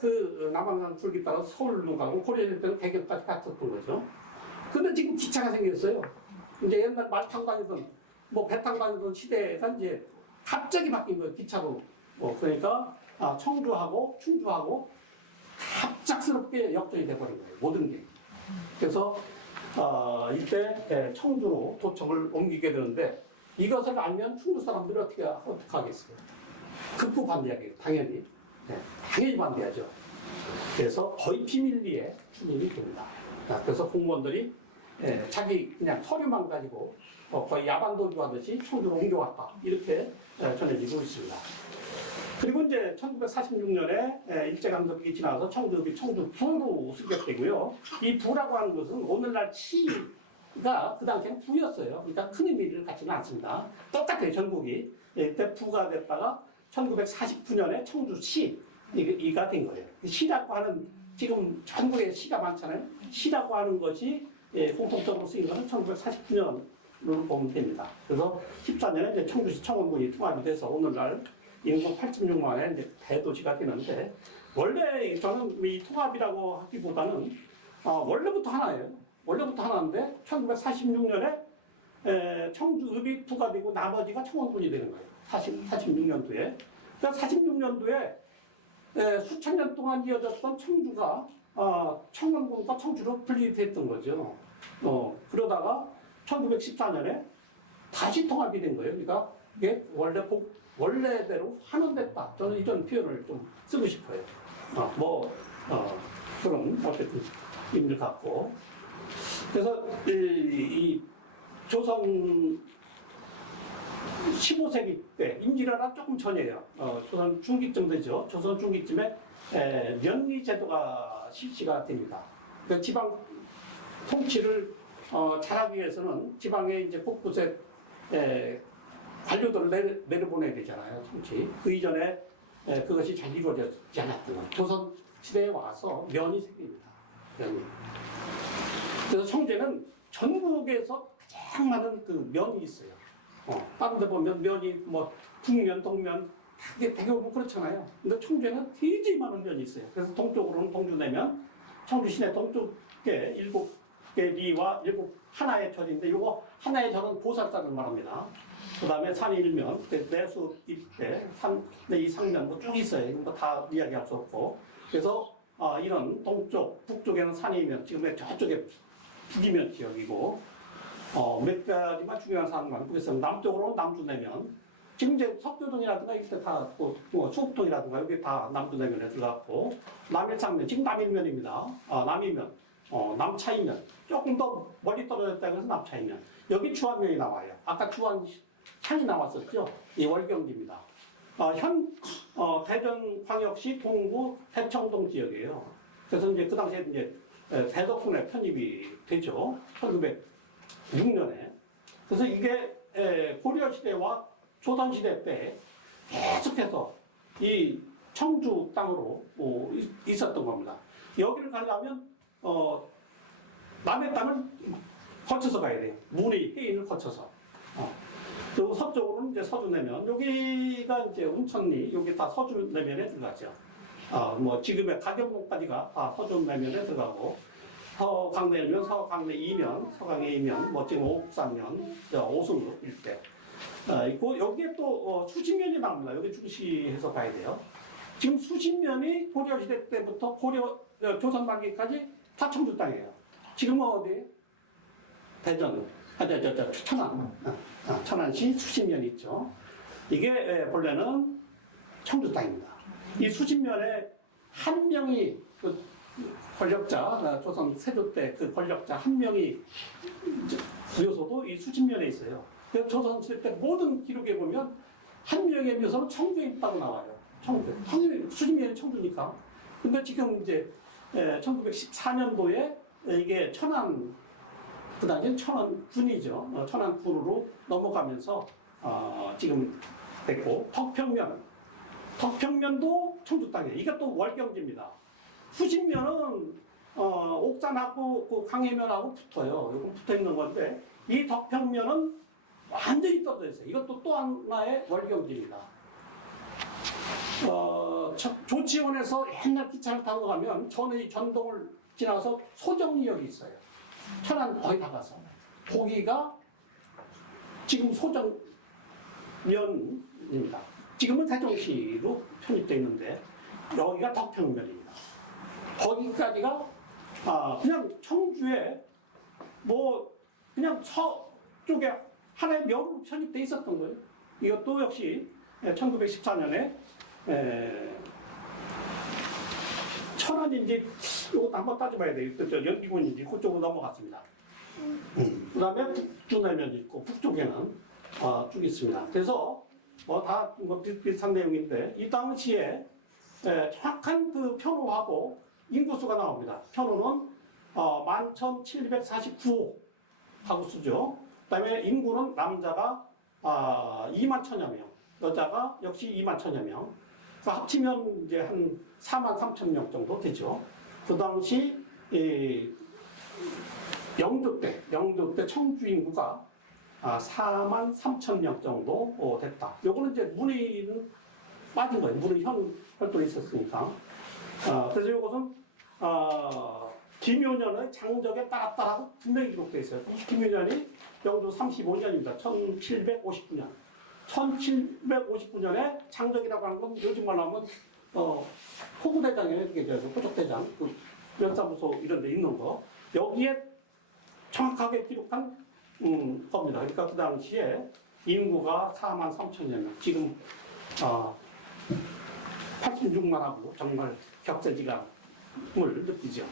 그 남한강 줄기 따라 서울로 가고 고려시대 때는 대경까지 갔었던 거죠. 근데 지금 기차가 생겼어요. 이제 옛날 말 타고 다니던 뭐 배 타고 다니던 시대가 이제 갑자기 바뀐 거예요. 기차로. 그러니까 청주하고 충주하고 갑작스럽게 역전이 돼버린 거예요. 모든 게. 그래서 이때 청주로 도청을 옮기게 되는데 이것을 알면 충주 사람들이 어떻게 하겠어요? 극구 반대하겠죠. 당연히. 당연히 반대하죠. 그래서 거의 비밀리에 추진이 됩니다. 그래서 공무원들이 자기 그냥 서류만 가지고 거의 야반도주 하듯이 청주로 옮겨왔다. 이렇게 전해지고 있습니다. 그리고 이제 1946년에 일제강점기 지나서 청주부로 승격되고요. 이 부라고 하는 것은 오늘날 치가 그 당시엔 부였어요. 그러니까 큰 의미를 갖지는 않습니다. 똑같아요, 전국이. 이때 부가 됐다가 1949년에 청주시 이가 된 거예요. 시라고 하는 지금 전국에 시가 많잖아요. 시라고 하는 것이 공통적으로 쓰인 것은 1949년으로 보면 됩니다. 그래서 14년에 이제 청주시 청원군이 통합이 돼서 오늘날 인구 8.6만의 이제 대도시가 되는데 원래 저는 이 통합이라고 하기보다는 원래부터 하나예요. 원래부터 하나인데 1946년에 청주읍이 부과되고 나머지가 청원군이 되는 거예요. 46년도에. 그러니까 46년도에 수천 년 동안 이어졌던 청주가 청원군과 청주로 분리됐던 거죠. 그러다가 1914년에 다시 통합이 된 거예요. 그러니까 이게 원래대로 환원됐다. 저는 이런 표현을 좀 쓰고 싶어요. 그런 어쨌든 의미를 갖고. 그래서 이 조선 15세기 때 임진왜란 조금 전이에요. 조선 중기쯤 되죠. 조선 중기쯤에 면리제도가 실시가 됩니다. 그 지방 통치를 잘하기 위해서는 지방의 이제 곳곳에 관료들을 내려보내야 되잖아요. 통치. 그 이전에 그것이 잘 이루어지지 않았던 것. 조선 시대에 와서 면이 생깁니다. 면이. 그래서 청주에는 전국에서 가장 많은 그 면이 있어요. 다른 데 보면 면이 뭐 북면, 동면 되게 보면 그렇잖아요. 근데 청주에는 되게 많은 면이 있어요. 그래서 동쪽으로는 동주내면, 청주 시내 동쪽에 7개 리와 7 하나의 절인데 요거 하나의 절은 보살사를 말합니다. 그 다음에 산일면, 내수 일대, 이 상면 뭐 쭉 있어요. 이거 다 이야기할 수 없고. 그래서 이런 동쪽, 북쪽에는 산이면, 지금 저쪽에 북이면 지역이고, 몇 가지만 중요한 사항만 보겠습니다. 남쪽으로는 남주내면, 지금 이제 석교동이라든가 이때 다 수곡동이라든가 여기 다 남주내면에 들어갔고, 남일상면, 지금 남일면입니다. 남이면, 남차이면, 조금 더 멀리 떨어졌다고 해서 남차이면, 여기 주안면이 나와요. 아까 주안향이 나왔었죠. 이 월경지입니다. 대전광역시 동구 대청동 지역이에요. 그래서 이제 그 당시에 이제 대덕군에 편입이 되죠. 1906년에. 그래서 이게 고려시대와 조선시대 때 계속해서 이 청주 땅으로 있었던 겁니다. 여기를 가려면 남의 땅을 거쳐서 가야 돼요. 문의, 해인을 거쳐서. 그리고 서쪽으로는 이제 서주내면, 여기가 이제 운천리, 여기 다 서주내면에 들어가죠. 뭐 지금의 가경동까지가 다 서주내면에 들어가고, 서강내면, 서강내 이면, 서강의 이면, 뭐 지금 옥산면, 오승읍 일대 있고, 여기에 또 수십면이 나옵니다. 여기 중시해서 봐야 돼요. 지금 수십면이 고려시대 때부터 조선 말기까지 다 청주 땅이에요. 지금은 어디? 대전, 천안, 천안시 수십면 있죠. 이게 본래는 청주 땅입니다. 이 수십면에 한 명이 그 권력자, 조선 세조 때 그 권력자 한 명이 묘소도 이 수십면에 있어요. 그래서 조선 시대 때 모든 기록에 보면 한 명의 묘소는 청주에 있다고 나와요. 청주. 수십면이 청주니까. 근데 지금 이제 1914년도에 이게 천안, 그 당시엔 천안군이죠. 천안군으로 넘어가면서 지금 됐고, 덕평면도 청주 땅이에요. 이게 또 월경지입니다. 수십면은 옥산하고 그 강해면하고 붙어요. 이거 붙어 있는 건데, 이 덕평면은 완전히 떨어져 있어요. 이것도 또 하나의 월경지입니다. 조치원에서 옛날 기차를 타고 가면 전의 전동을 지나서 소정리역이 있어요. 천안 거의 다 가서. 거기가 지금 소정면입니다. 지금은 세종시로 편입되어 있는데 여기가 덕평면입니다. 거기까지가 그냥 청주에 뭐 그냥 서쪽에 하나의 면으로 편입되어 있었던 거예요. 이것도 역시 1914년에 천안인지 이것도 한번 따져봐야 돼요. 연기군인지 그쪽으로 넘어갔습니다. 그 다음에 북주내면이 있고 북쪽에는 쭉 있습니다. 그래서 다 비슷한 내용인데 이 당시에 정확한 그 편호하고 인구수가 나옵니다. 편호는 11,749호 하고 쓰죠. 그 다음에 인구는 남자가 2만 천여 명, 여자가 역시 2만 1천여 명. 그러니까 합치면 이제 한 4만 3천 명 정도 되죠. 그 당시 영조 때 청주 인구가 4만 3천 명 정도 됐다. 요거는 이제 문의는 빠진 거예요. 문의 현 활동이 있었으니까. 그래서 요것은 김효년의 장적에 따랐다라고 분명히 기록되어 있어요. 이 김효년이 영조 35년입니다. 1759년. 1759년에 장적이라고 하는 건 요즘 말로 하면 호구대장이에요. 이렇게 되죠. 호족대장. 연사무소 이런 데 있는 거. 여기에 정확하게 기록한 겁니다. 그러니까 그 당시에 인구가 4만 3천여 명. 지금 86만하고 정말 격세지감을 느끼죠.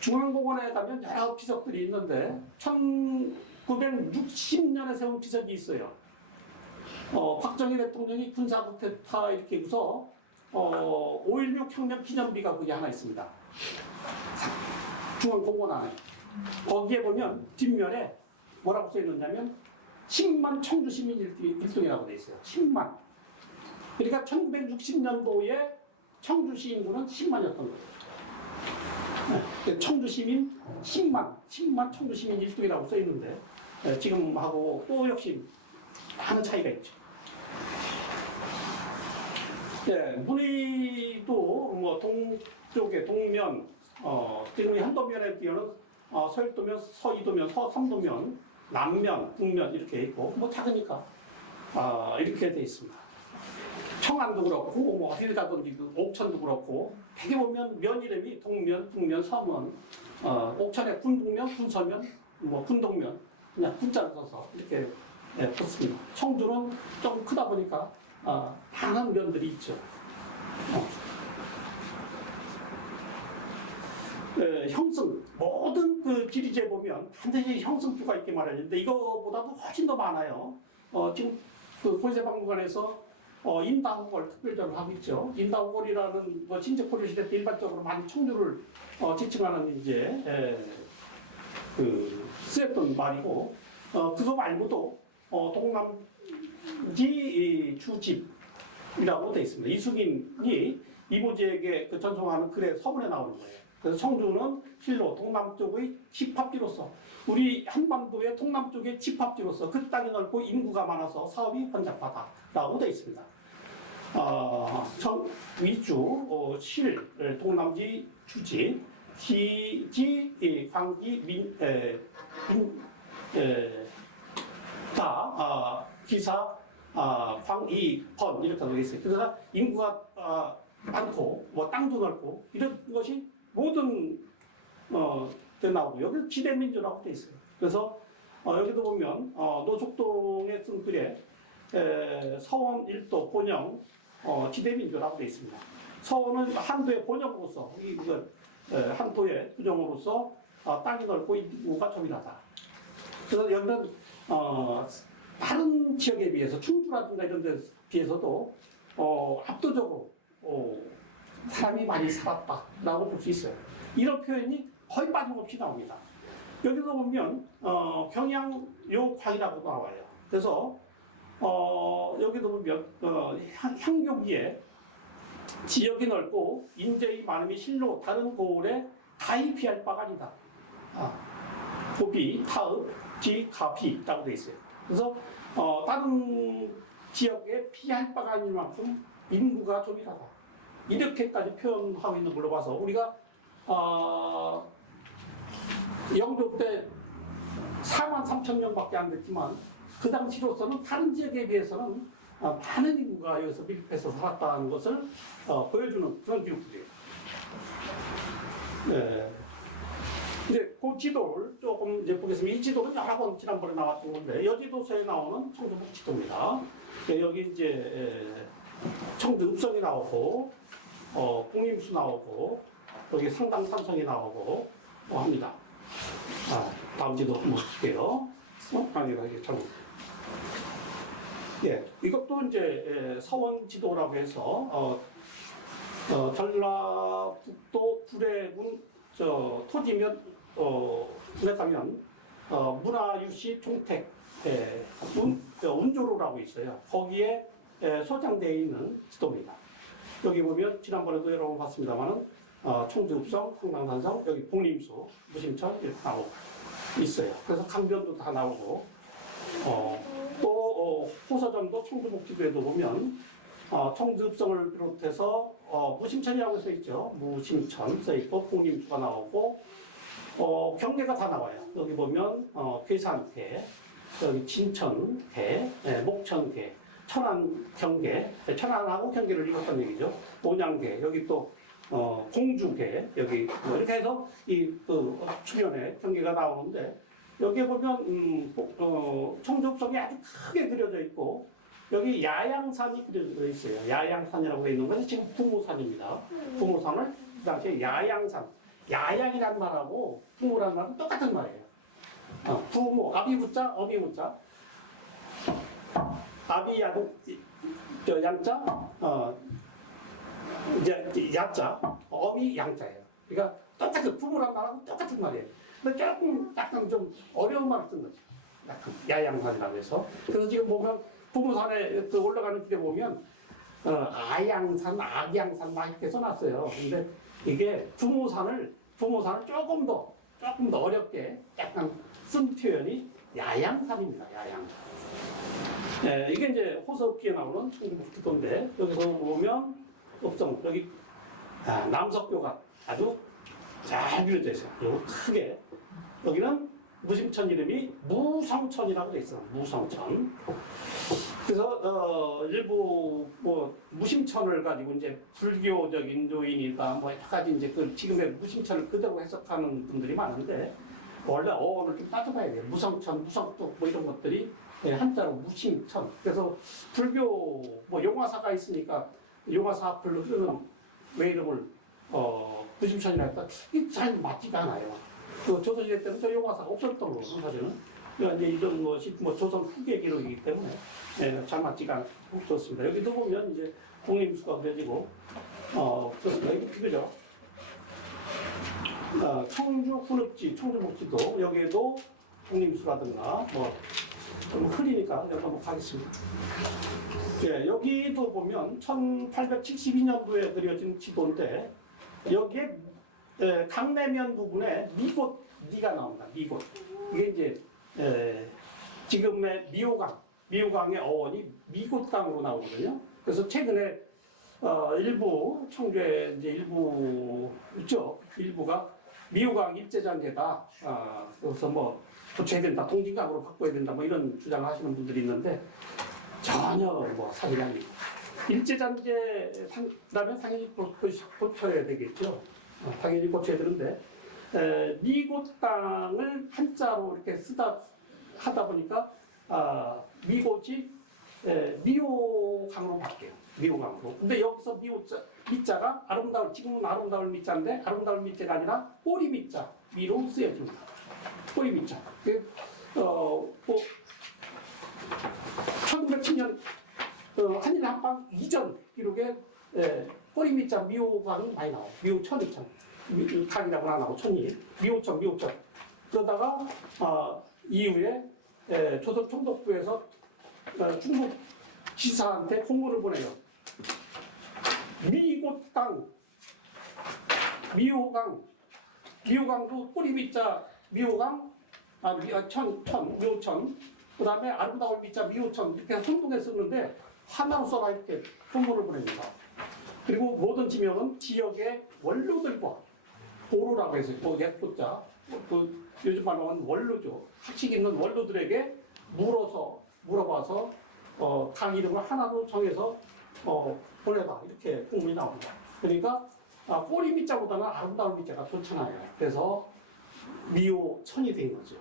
중앙공원에 가면 여러 비석들이 있는데 1960년에 세운 비석이 있어요. 박정희 대통령이 군사쿠데타 이렇게 해서 5.16 혁명 기념비가 거기 하나 있습니다. 중앙공원 안에. 거기에 보면 뒷면에 뭐라고 써있느냐면 10만 청주시민 1등이라고 돼 있어요. 10만. 그러니까 1960년도에 청주시 인구는 10만이었던 거예요. 네. 청주시민 10만 청주시민 1등이라고 써있는데 지금하고 또 역시 많은 차이가 있죠. 네, 문의도 뭐 동쪽에 동면, 지금 한도면에 띄어는 서일도면, 서이도면, 서삼도면, 남면, 북면 이렇게 있고 뭐 작으니까 이렇게 돼 있습니다. 청안도 그렇고 뭐 어디 가든지 그 옥천도 그렇고 되게 보면 면 이름이 동면, 북면, 서면, 옥천에 군북면, 군서면, 뭐 군동면 그냥 군자를 써서 이렇게 붙습니다. 청주는 좀 크다 보니까 많은 면들이 있죠. 형성, 모든 그 지리지에 보면 반드시 형성주가 있게 마련인데 이거보다도 훨씬 더 많아요. 지금 그 고세박물관에서 인다후골 특별전을 하고 있죠. 인다후골이라는 뭐 진적고려 시대 때 일반적으로 많이 청주를 지칭하는 이제 그 쓰였던 말이고 그거 말고도 동남지 주집이라고 되어 있습니다. 이수긴이 이모지에게 그 전송하는 글의 서문에 나오는 거예요. 그래서 청주는 실로 동남쪽의 집합지로서 우리 한반도의 동남쪽의 집합지로서 그 땅이 넓고 인구가 많아서 사업이 번잡하다라고 되어 있습니다. 위주, 실, 동남지 주지, 지, 광기, 기사, 광이, 번 이렇게 되어 있어요. 그래서 인구가 많고 뭐 땅도 넓고 이런 것이 모든 데 나오고 여기서 지대민주라고 되어 있어요. 그래서 여기도 보면 노숙동에 쓴 글에 서원 일도 본영 지대민주라고 되어 있습니다. 서원은 한도의 본영으로서 한도의 부정으로서 땅이 넓고 인구가 조밀하다. 그래서 여기는 다른 지역에 비해서 충주라든가 이런 데 비해서도 압도적으로 사람이 많이 살았다라고 볼 수 있어요. 이런 표현이 거의 빠짐없이 나옵니다. 여기서 보면 경양요광이라고 나와요. 그래서 여기도 보면 향교기에 지역이 넓고 인재의 많음이 실로 다른 고을에 가히 비할 바가 아니다. 고비, 타읍, 지, 가비라고 되어 있어요. 그래서 다른 지역에 비할 바가 아닐 만큼 인구가 조밀하다. 이렇게까지 표현하고 있는 걸로 봐서 우리가 영조 때 4만 3천 명밖에 안 됐지만 그 당시로서는 다른 지역에 비해서는 많은 인구가 여기서 밀집해서 살았다는 것을 보여주는 그런 기록들이에요. 네. 이제 그 지도를 조금 이제 보겠습니다. 이 지도는 여러 번 지난번에 나왔던 건데 여지도서에 나오는 청주북 지도입니다. 여기 이제 청주 읍성이 나오고 공임수 나오고 여기 상당 산성이 나오고 합니다. 다음 지도 한번 볼게요. 아니다 이게 참. 예, 이것도 이제 서원 지도라고 해서 전라북도 구례군 토지면 군에 가면 문화유시 총택 운조로라고 있어요. 거기에 소장되어 있는 지도입니다. 여기 보면 지난번에도 여러 번 봤습니다만은 청주읍성, 상당산성, 여기 복림수, 무심천 이렇게 나오고 있어요. 그래서 강변도 다 나오고 또 호서점도 청주목지도에도 보면 청주읍성을 비롯해서 무심천이라고 써 있죠. 무심천 써 있고 복림수가 나오고 경계가 다 나와요. 여기 보면 괴산계, 여기 진천계, 목천계, 천안 경계, 천안하고 경계를 이뤘다는 얘기죠. 온양계, 여기 또 공주계, 여기 뭐 이렇게 해서 이 주변에 경계가 나오는데 여기에 보면 청주읍성이 아주 크게 그려져 있고 여기 야양산이 그려져 있어요. 야양산이라고 되어 있는 것이 지금 부모산입니다. 부모산을 그 당시에 야양산, 야양이라는 말하고 부모라는 말은 똑같은 말이에요. 부모, 아비부자, 어미부자, 아비 양자, 이제 야자, 어미 양자예요. 그러니까 똑같은 부모란 말하고 똑같은 말이에요. 근데 조금 약간 좀 어려운 말을 쓴 거죠. 약간 야양산이라고 해서. 그래서 지금 보면 부모산에 올라가는 길에 보면 아양산, 악양산 막 이렇게 써놨어요. 근데 이게 부모산을 조금 더 어렵게 약간 쓴 표현이 야양산입니다. 야양산. 이게 이제 호서읍기에 나오는 청주목지도인데 여기서 보면 읍성 여기 남석교가 아주 잘 그려져 있어요. 여기 크게 여기는 무심천 이름이 무성천이라고 돼 있어요. 무성천. 그래서 일부 뭐 무심천을 가지고 이제 불교적인 요인이다 뭐 여러 가지 이제 그 지금의 무심천을 그대로 해석하는 분들이 많은데 원래 어원을 좀 따져봐야 돼요. 무성천, 무성뚝 뭐 이런 것들이 한자로 무심천. 그래서 불교 뭐 용화사가 있으니까 용화사 앞을 흐르는 왜 이름을 무심천이라 했다. 이게 잘 맞지가 않아요. 그 조선시대 때는 저 용화사가 없었던 거고 사실은. 그러니까 이제 이런 것이 뭐 조선 후기의 기록이기 때문에 잘 맞지가 않습니다. 여기도 보면 이제 복림수가 그려지고 그렇습니다. 여기 그죠? 청주 군읍지, 청주목지도 여기에도 복림수라든가 좀 흐리니까 여기 한번 가겠습니다. 여기도 보면 1872년도에 그려진 지도인데 여기에 강내면 부분에 미곶리가 나옵니다. 미곶. 이게 이제 지금의 미호강의 어원이 미곶강으로 나오거든요. 그래서 최근에 일부 청주에 이제 일부 있죠. 일부가 미호강 입제장제다. 그래서 뭐 고쳐야 된다. 동진강으로 바꿔야 된다. 뭐 이런 주장을 하시는 분들이 있는데 전혀 뭐 사실이 아닙니다. 일제장제라면 당연히 고쳐야 되겠죠. 당연히 고쳐야 되는데 미곶 땅을 한자로 이렇게 하다 보니까 미곶이 미호강으로 바뀌어요. 미호강으로. 근데 여기서 미자가 지금은 아름다울 미자인데 아름다울 미자가 아니라 꼬리 미자 미로 쓰여집니다. 꼬리 미자. 1907년 한일 한방 이전 기록에 꼬리 미자 미호강이 많이 나와요. 미호천, 강이라고 하나 나오고 천이 미호천. 그러다가 이후에 조선 총독부에서 중국 지사한테 공문을 보내요. 미곶 땅, 미호강도 꼬리 미자 미호강, 미호천, 그 다음에 아름다울 미자 미호천 이렇게 혼동해 쓰는데 하나로 써라 이렇게 공문을 보냅니다. 그리고 모든 지명은 지역의 원로들과 보로라고 해서 예포자 요즘 말로 하는 원로죠. 학식 있는 원로들에게 물어봐서 강 이름을 하나로 정해서 보내봐 이렇게 공문이 나옵니다. 그러니까 꼬리 미자보다는 아름다운 미자가 좋잖아요. 그래서 미호천이 된 거죠.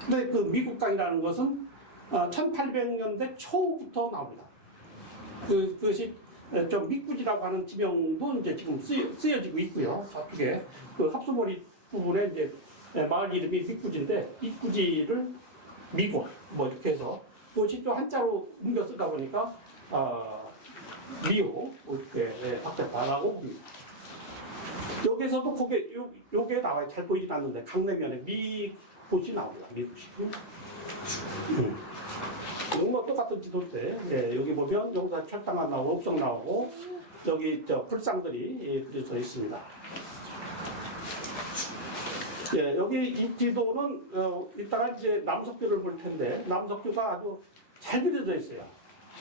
근데 그 미국강이라는 것은 1800년대 초부터 나옵니다. 그것이 좀 미꾸지라고 하는 지명도 이제 지금 쓰여지고 있고요. 저쪽에 그 합수머리 부분에 이제 마을 이름이 미꾸지인데 미꾸지를 미곶 뭐 이렇게 해서 그것이 또 한자로 옮겨 쓰다 보니까 미호 이렇게 바뀌었다라고 봅니다. 여기서도 요게 나와요. 잘 보이진 않는데 강내면에 미곶이 나옵니다. 미곶이. 이건 뭐 똑같은 지도인데, 예, 여기 보면 여기서 철당만 나오고 읍성 나오고 여기 저 불상들이 예, 그려져 있습니다. 예, 여기 이 지도는 이따가 이제 남석교를 볼 텐데 남석교가 아주 잘 그려져 있어요.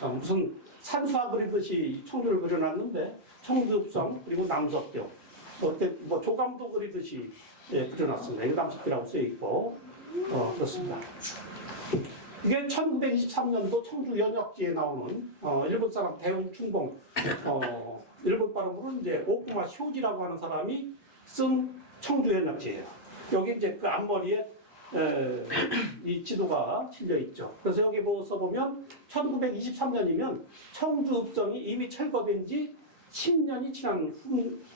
무슨 산수화 그리듯이 청주를 그려놨는데 청주 읍성 그리고 남석교 어때 뭐 조감도 그리듯이 예, 그려놨습니다. 이거 남석교라고 쓰여 있고 그렇습니다. 이게 1923년도 청주 연역지에 나오는 일본 사람 대웅충봉 일본 발음으로 이제 오쿠마 쇼지라고 하는 사람이 쓴 청주 연역지예요. 여기 이제 그 앞머리에 이 지도가 실려 있죠. 그래서 여기 뭐 써보면 1923년이면 청주 읍성이 이미 철거된 지 10년이 지난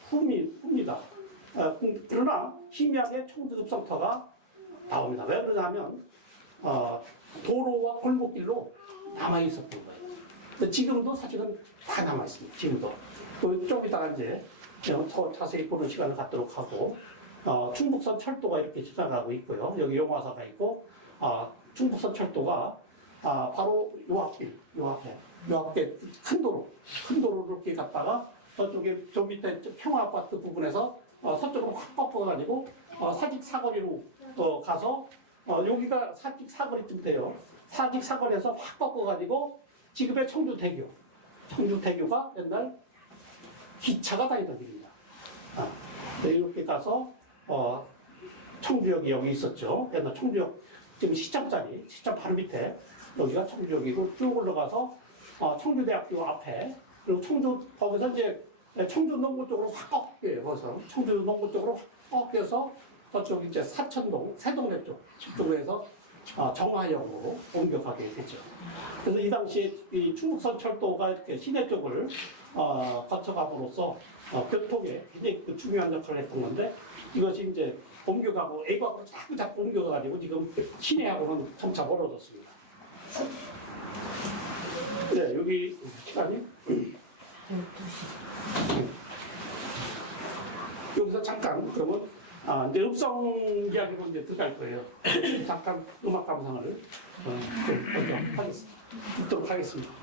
후입니다. 그러나 희미하게 청주 읍성터가 나옵니다. 왜 그러냐면 도로와 골목길로 남아 있었던 거예요. 근데 지금도 사실은 다 남아 있습니다. 지금도. 좀 이따가 이제 더 자세히 보는 시간을 갖도록 하고. 충북선 철도가 이렇게 지나가고 있고요. 여기 용화사가 있고, 충북선 철도가 바로 요 앞에 큰 도로 이렇게 갔다가 저쪽에 저 밑에 평화아파트 부분에서 서쪽으로 확 꺾어가지고 사직 사거리로 가서 여기가 사직 사거리쯤 돼요. 사직 사거리에서 확 꺾어가지고 지금의 청주대교가 옛날 기차가 다니던 길입니다. 이렇게 가서 청주역이 여기 있었죠. 옛날 청주역 지금 시점 바로 밑에 여기가 청주역이고 쭉 올라가서 청주대학교 앞에 그리고 거기서 이제 청주 농구 쪽으로 확 꺾여요. 거기서 청주 농구 쪽으로 확 꺾여서 저쪽 이제 사천동 세동네 쪽으로 해서 정화역으로 옮겨가게 되죠. 그래서 이 당시에 이 충북선 철도가 이렇게 시내 쪽을 거쳐감으로써 교통에 굉장히 중요한 역할을 했던 건데 이것이 이제 옮겨가고 애곽으로 자꾸 옮겨가지고 지금 시내하고는 점차 멀어졌습니다. 네, 여기 시간이 12시. 여기서 잠깐 그러면 이제 읍성 이야기로 이제 들어갈 거예요. 잠깐 음악 감상을 좀 먼저 듣도록 하겠습니다.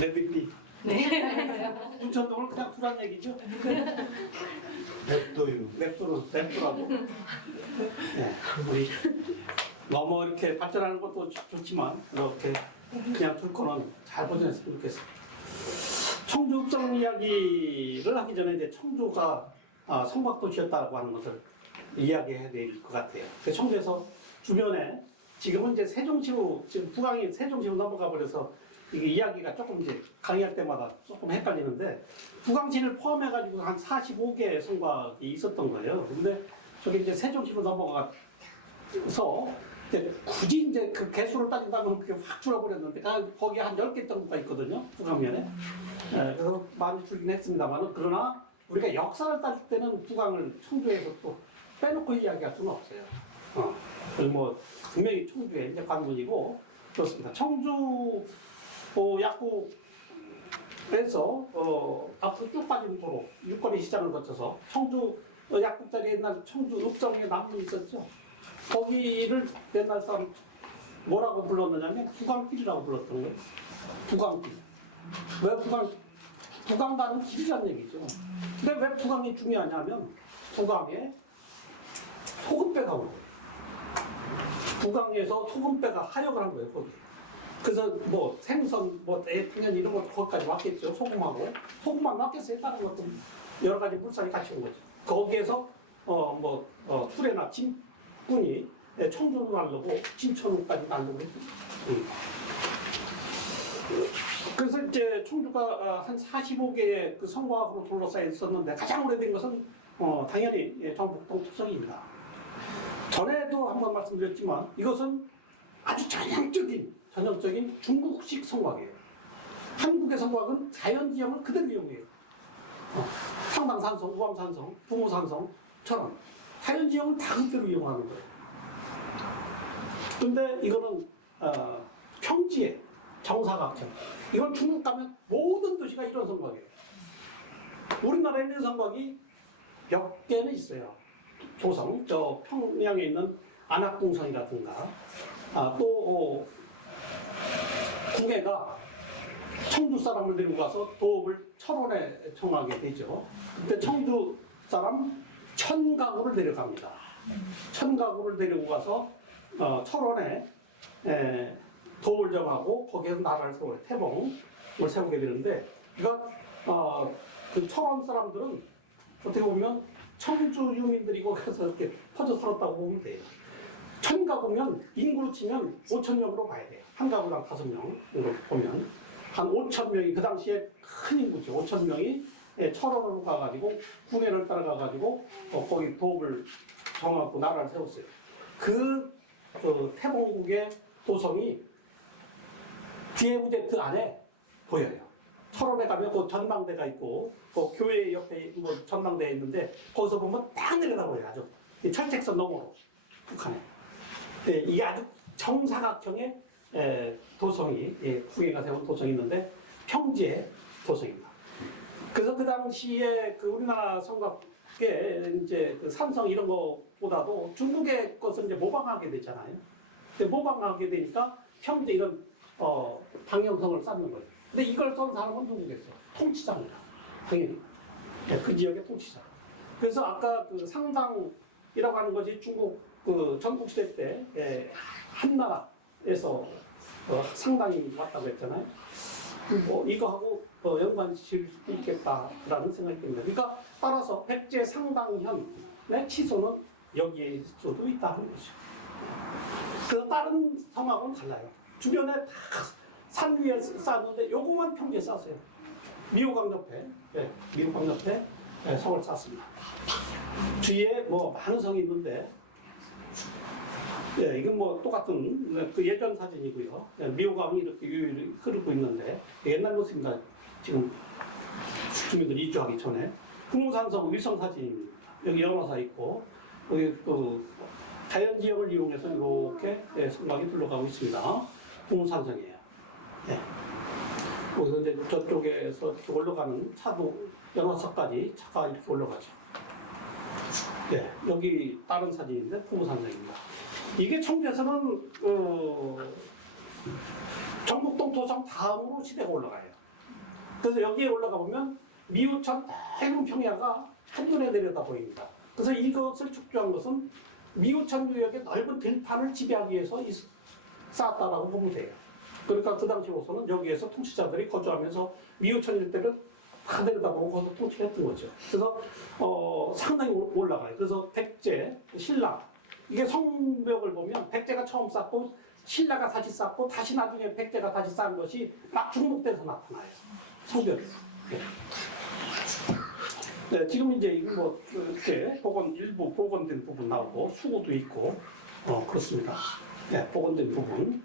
레드비. 네. 운천동을 그냥 두란 얘기죠. 냅둬요. 냅두라고. 네, 우리 너무 이렇게 발전하는 것도 좋지만 이렇게 그냥 둘 거는 잘 보존했으면 좋겠어요. 청주 읍성 이야기를 하기 전에 이제 청주가 성곽도시였다고 하는 것을 이야기해야 될 것 같아요. 그 청주에서 주변에 지금은 이제 세종시로 지금 부강이 세종시로 넘어가 버려서 이게 이야기가 조금 이제 강의할 때마다 조금 헷갈리는데 부강시를 포함해가지고 한 45개의 성곽이 있었던 거예요. 근데 저게 이제 세종시로 넘어가서 이제 굳이 이제 그 개수를 따진다면 그게 확 줄어버렸는데 거기 한 10개 정도가 있거든요. 부강면에. 네, 그래서 많이 줄긴 했습니다만 그러나 우리가 역사를 따질 때는 부강을 청주에서 또 빼놓고 이야기할 수는 없어요. 뭐 분명히 청주의 이제 관문이고 그렇습니다. 청주 약국에서 앞으로 쭉 빠진 도로 육거리 시장을 거쳐서 청주 약국자리 옛날 청주 읍정에 남문이 있었죠. 거기를 옛날 사람 뭐라고 불렀느냐면 부강길이라고 불렀던 거예요. 부강길. 왜 부강가는 길이라는 얘기죠. 근데 왜 부강이 중요하냐면 부강에 소금배가 오는 거예요. 부강에서 소금배가 하역을 한 거예요, 거기. 그래서 뭐 생선, 뭐 애풍년 이런 것 거기까지 왔겠죠. 소금만 왔겠어요. 다른 것도 여러 가지 물살이 같이 온 거죠. 거기에서 수레나 짐꾼이 청주로 날르고 진천까지 날르고 했죠. 그래서 이제 청주가 한 45개의 그 성곽으로 둘러싸여 있었는데 가장 오래된 것은 당연히 정북동 토성입니다. 전에도 한번 말씀드렸지만 이것은 아주 전형적인 중국식 성곽이에요. 한국의 성곽은 자연지형을 그대로 이용해요. 상당산성, 우암산성, 부모산성처럼 자연지형을 다 그대로 이용하는 거예요. 근데 이거는 평지에 정사각형. 이건 중국 가면 모든 도시가 이런 성곽이에요. 우리나라에 있는 성곽이 몇 개는 있어요. 도성, 저 평양에 있는 안악궁성이라든가 또 궁예가 청주 사람을 데리고 가서 도읍을 철원에 청하게 되죠. 그때 청주 사람 1000가구를 데려갑니다. 1000가구를 데리고 가서 철원에 도읍을 정하고 거기에서 나라를 세워요. 태봉을 세우게 되는데 그 철원 사람들은 어떻게 보면 청주 유민들이고 그래서 이렇게 퍼져 살았다고 보면 돼요. 1000가구면 인구로 치면 5,000명으로 봐야 돼요. 한 가구당 5명으로 보면 한 5,000명이 그 당시에 큰 인구죠. 5,000명이 철원으로 가가지고 궁예를 따라가가지고 거기 도읍을 정하고 나라를 세웠어요. 그 태봉국의 도성이 디에브제트 안에 보여요. 철원에 가면 그 전망대가 있고 그 교회 옆에 뭐 전망대가 있는데 거기서 보면 딱 내려다보여요. 아주 철책선 너머로 북한에. 네, 이게 아주 정사각형의 도성이 궁예가 세운 도성이 있는데 평지의 도성입니다. 그래서 그 당시에 그 우리나라 성곽에 이제 그 산성 이런 것보다도 중국의 것을 이제 모방하게 됐잖아요. 모방하게 되니까 평지 이런 방형성을 쌓는 거예요. 근데 이걸 쏜 사람은 누구겠어? 통치자입니다. 당연히. 그 지역의 통치자. 그래서 아까 그 상당이라고 하는 것이 중국 그 전국시대 때 한나라에서 상당이 왔다고 했잖아요. 뭐 이거하고 연관이 지을 수도 있겠다라는 생각이 듭니다. 그러니까 따라서 백제 상당현의 치소는 여기에 있을 수도 있다는 거죠. 그래서 다른 성하고는 달라요. 주변에 다 산 위에 쌓았는데 요거만 평지에 쌓았어요. 미호강 옆에, 미호강 옆에 성을 쌓습니다. 주위에 뭐 많은 성이 있는데, 이건 뭐 똑같은 그 예전 사진이고요. 미호강이 이렇게 유유히 흐르고 있는데 옛날 모습입니다. 지금 주민들이 이주하기 전에 풍무산성 위성 사진입니다. 여기 연화사 있고 여기 그 자연지형을 이용해서 이렇게 성곽이 둘러가고 있습니다. 풍무산성이에요. 거기서 이제 저쪽에서 이렇게 올라가는 차도 연화사까지 차가 이렇게 올라가죠. 여기 다른 사진인데 풍무산성입니다. 이게 청주에서는 정북동 도성 다음으로 시대가 올라가요. 그래서 여기에 올라가 보면 미우천 넓은 평야가 한눈에 내려다 보입니다. 그래서 이것을 축조한 것은 미우천 유역의 넓은 들판을 지배하기 위해서 쌓았다라고 보면 돼요. 그러니까 그 당시로서는 여기에서 통치자들이 거주하면서 미우천 일대를 다 내려다보고 거기서 통치를 했던 거죠. 그래서 상당히 올라가요. 그래서 백제, 신라 이게 성벽을 보면 백제가 처음 쌓고 신라가 다시 쌓고 다시 나중에 백제가 다시 쌓은 것이 막 중복돼서 나타나요. 성벽이. 네. 네, 지금 이제 뭐 이렇게 일부 복원된 부분 나오고 수고도 있고 그렇습니다. 네, 복원된 부분.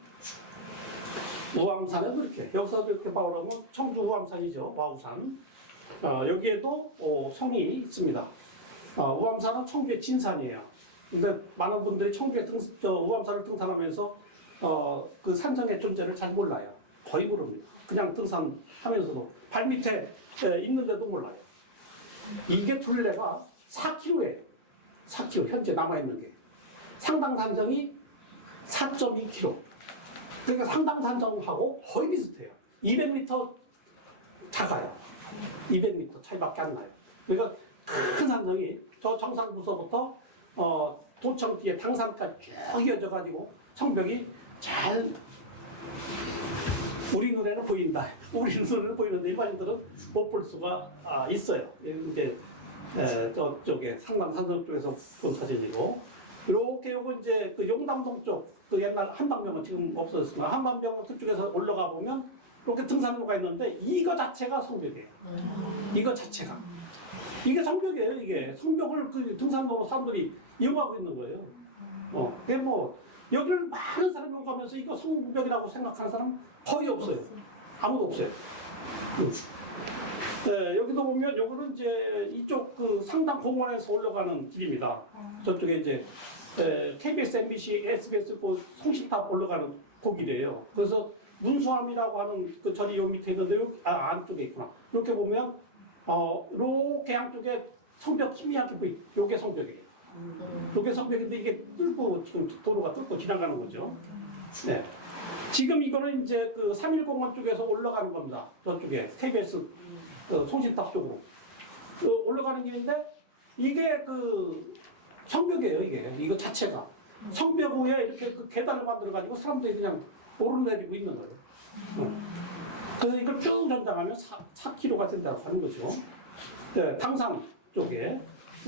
우암산은 그렇게 여기서 이렇게 봐오라면 청주 우암산이죠. 와우산. 여기에도 성이 있습니다. 우암산은 청주의 진산이에요. 근데 많은 분들이 청주에 우암산을 등산하면서 그 산성의 존재를 잘 몰라요. 거의 모릅니다. 그냥 등산하면서도 발밑에 있는데도 몰라요. 이게 둘레가 4km예요. 4km 현재 남아있는 게. 상당 산성이 4.2km. 그러니까 상당 산성하고 거의 비슷해요. 200m 작아요. 200m 차이밖에 안 나요. 그러니까 큰 산성이 저 정상부서부터 도청 뒤에 당산까지 쭉 이어져가지고 성벽이 잘 우리 눈에는 보인다. 우리 눈에는 보이는데 일반인들은 못 볼 수가 있어요. 이제 저쪽에 상남 산성 쪽에서 본 사진이고, 이렇게 요거 이제 그 용담동 쪽, 그 옛날 한방병원 지금 없어졌으나 한방병원 그쪽에서 올라가 보면 이렇게 등산로가 있는데 이거 자체가 성벽이에요. 이거 자체가. 이게 성벽이에요. 이게 성벽을 그 등산로로 사람들이 이용하고 있는 거예요. 그게 뭐 여기를 많은 사람이 오가면서 이거 성벽이라고 생각하는 사람 거의 없어요. 아무도 없어요. 네, 여기도 보면 요거는 이제 이쪽 그 상당 공원에서 올라가는 길입니다. 저쪽에 이제 KBS, MBC, SBS 그 송식탑 올라가는 그 길이에요. 그래서 문수암이라고 하는 그 절이 요 밑에 있는데 안쪽에 있구나. 이렇게 보면 이렇게 양쪽에 성벽 희미하게 보이. 요게 성벽이에요. 요게 성벽인데 이게 뚫고 지금 도로가 뚫고 지나가는 거죠. 네. 지금 이거는 이제 그 3.1공원 쪽에서 올라가는 겁니다. 저쪽에 KBS 송신탑 쪽으로 올라가는 길인데 이게 그 성벽이에요. 이거 자체가 성벽 위에 이렇게 그 계단을 만들어 가지고 사람들이 그냥 오르내리고 있는 거예요. 그래서 이걸 쭉 전장하면 4km가 된다고 하는 거죠. 네, 당산 쪽에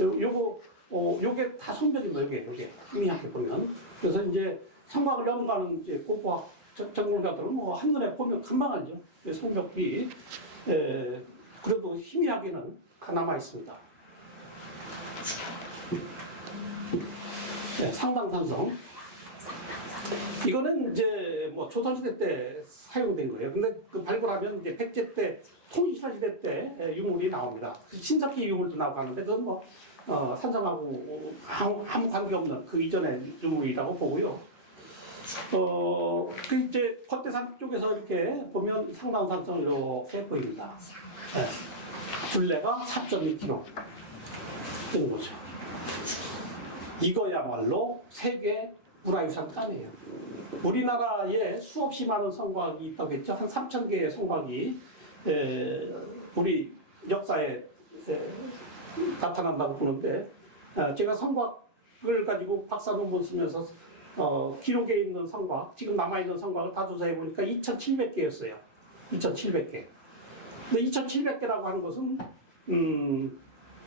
요게 다 성벽입니다. 요게 희미하게 보면. 그래서 이제 성곽을 연구하는 이제 고고학 전문가들은 뭐 한눈에 보면 금방 알죠. 성벽이 그래도 희미하게는 남아 있습니다. 네, 상당산성. 이거는 이제 뭐 조선시대 때 사용된 거예요. 근데 그 발굴하면 이제 백제 때 통일시대 때 유물이 나옵니다. 신석기 유물도 나오고 하는데 그건 뭐 산성하고 아무 관계없는 그 이전의 유물이라고 보고요. 그 이제 겉대산 쪽에서 이렇게 보면 상당산성 이렇게 보입니다. 네. 둘레가 4.2km 되는 거죠. 이거야말로 세계 문화유산단이에요. 우리나라에 수없이 많은 성곽이 있다고 했죠. 한 3,000개의 성곽이 우리 역사에 나타난다고 보는데 제가 성곽을 가지고 박사 논문 쓰면서 기록에 있는 성곽, 지금 남아있는 성곽을 다 조사해 보니까 2,700개였어요. 2,700개. 근데 2,700개라고 하는 것은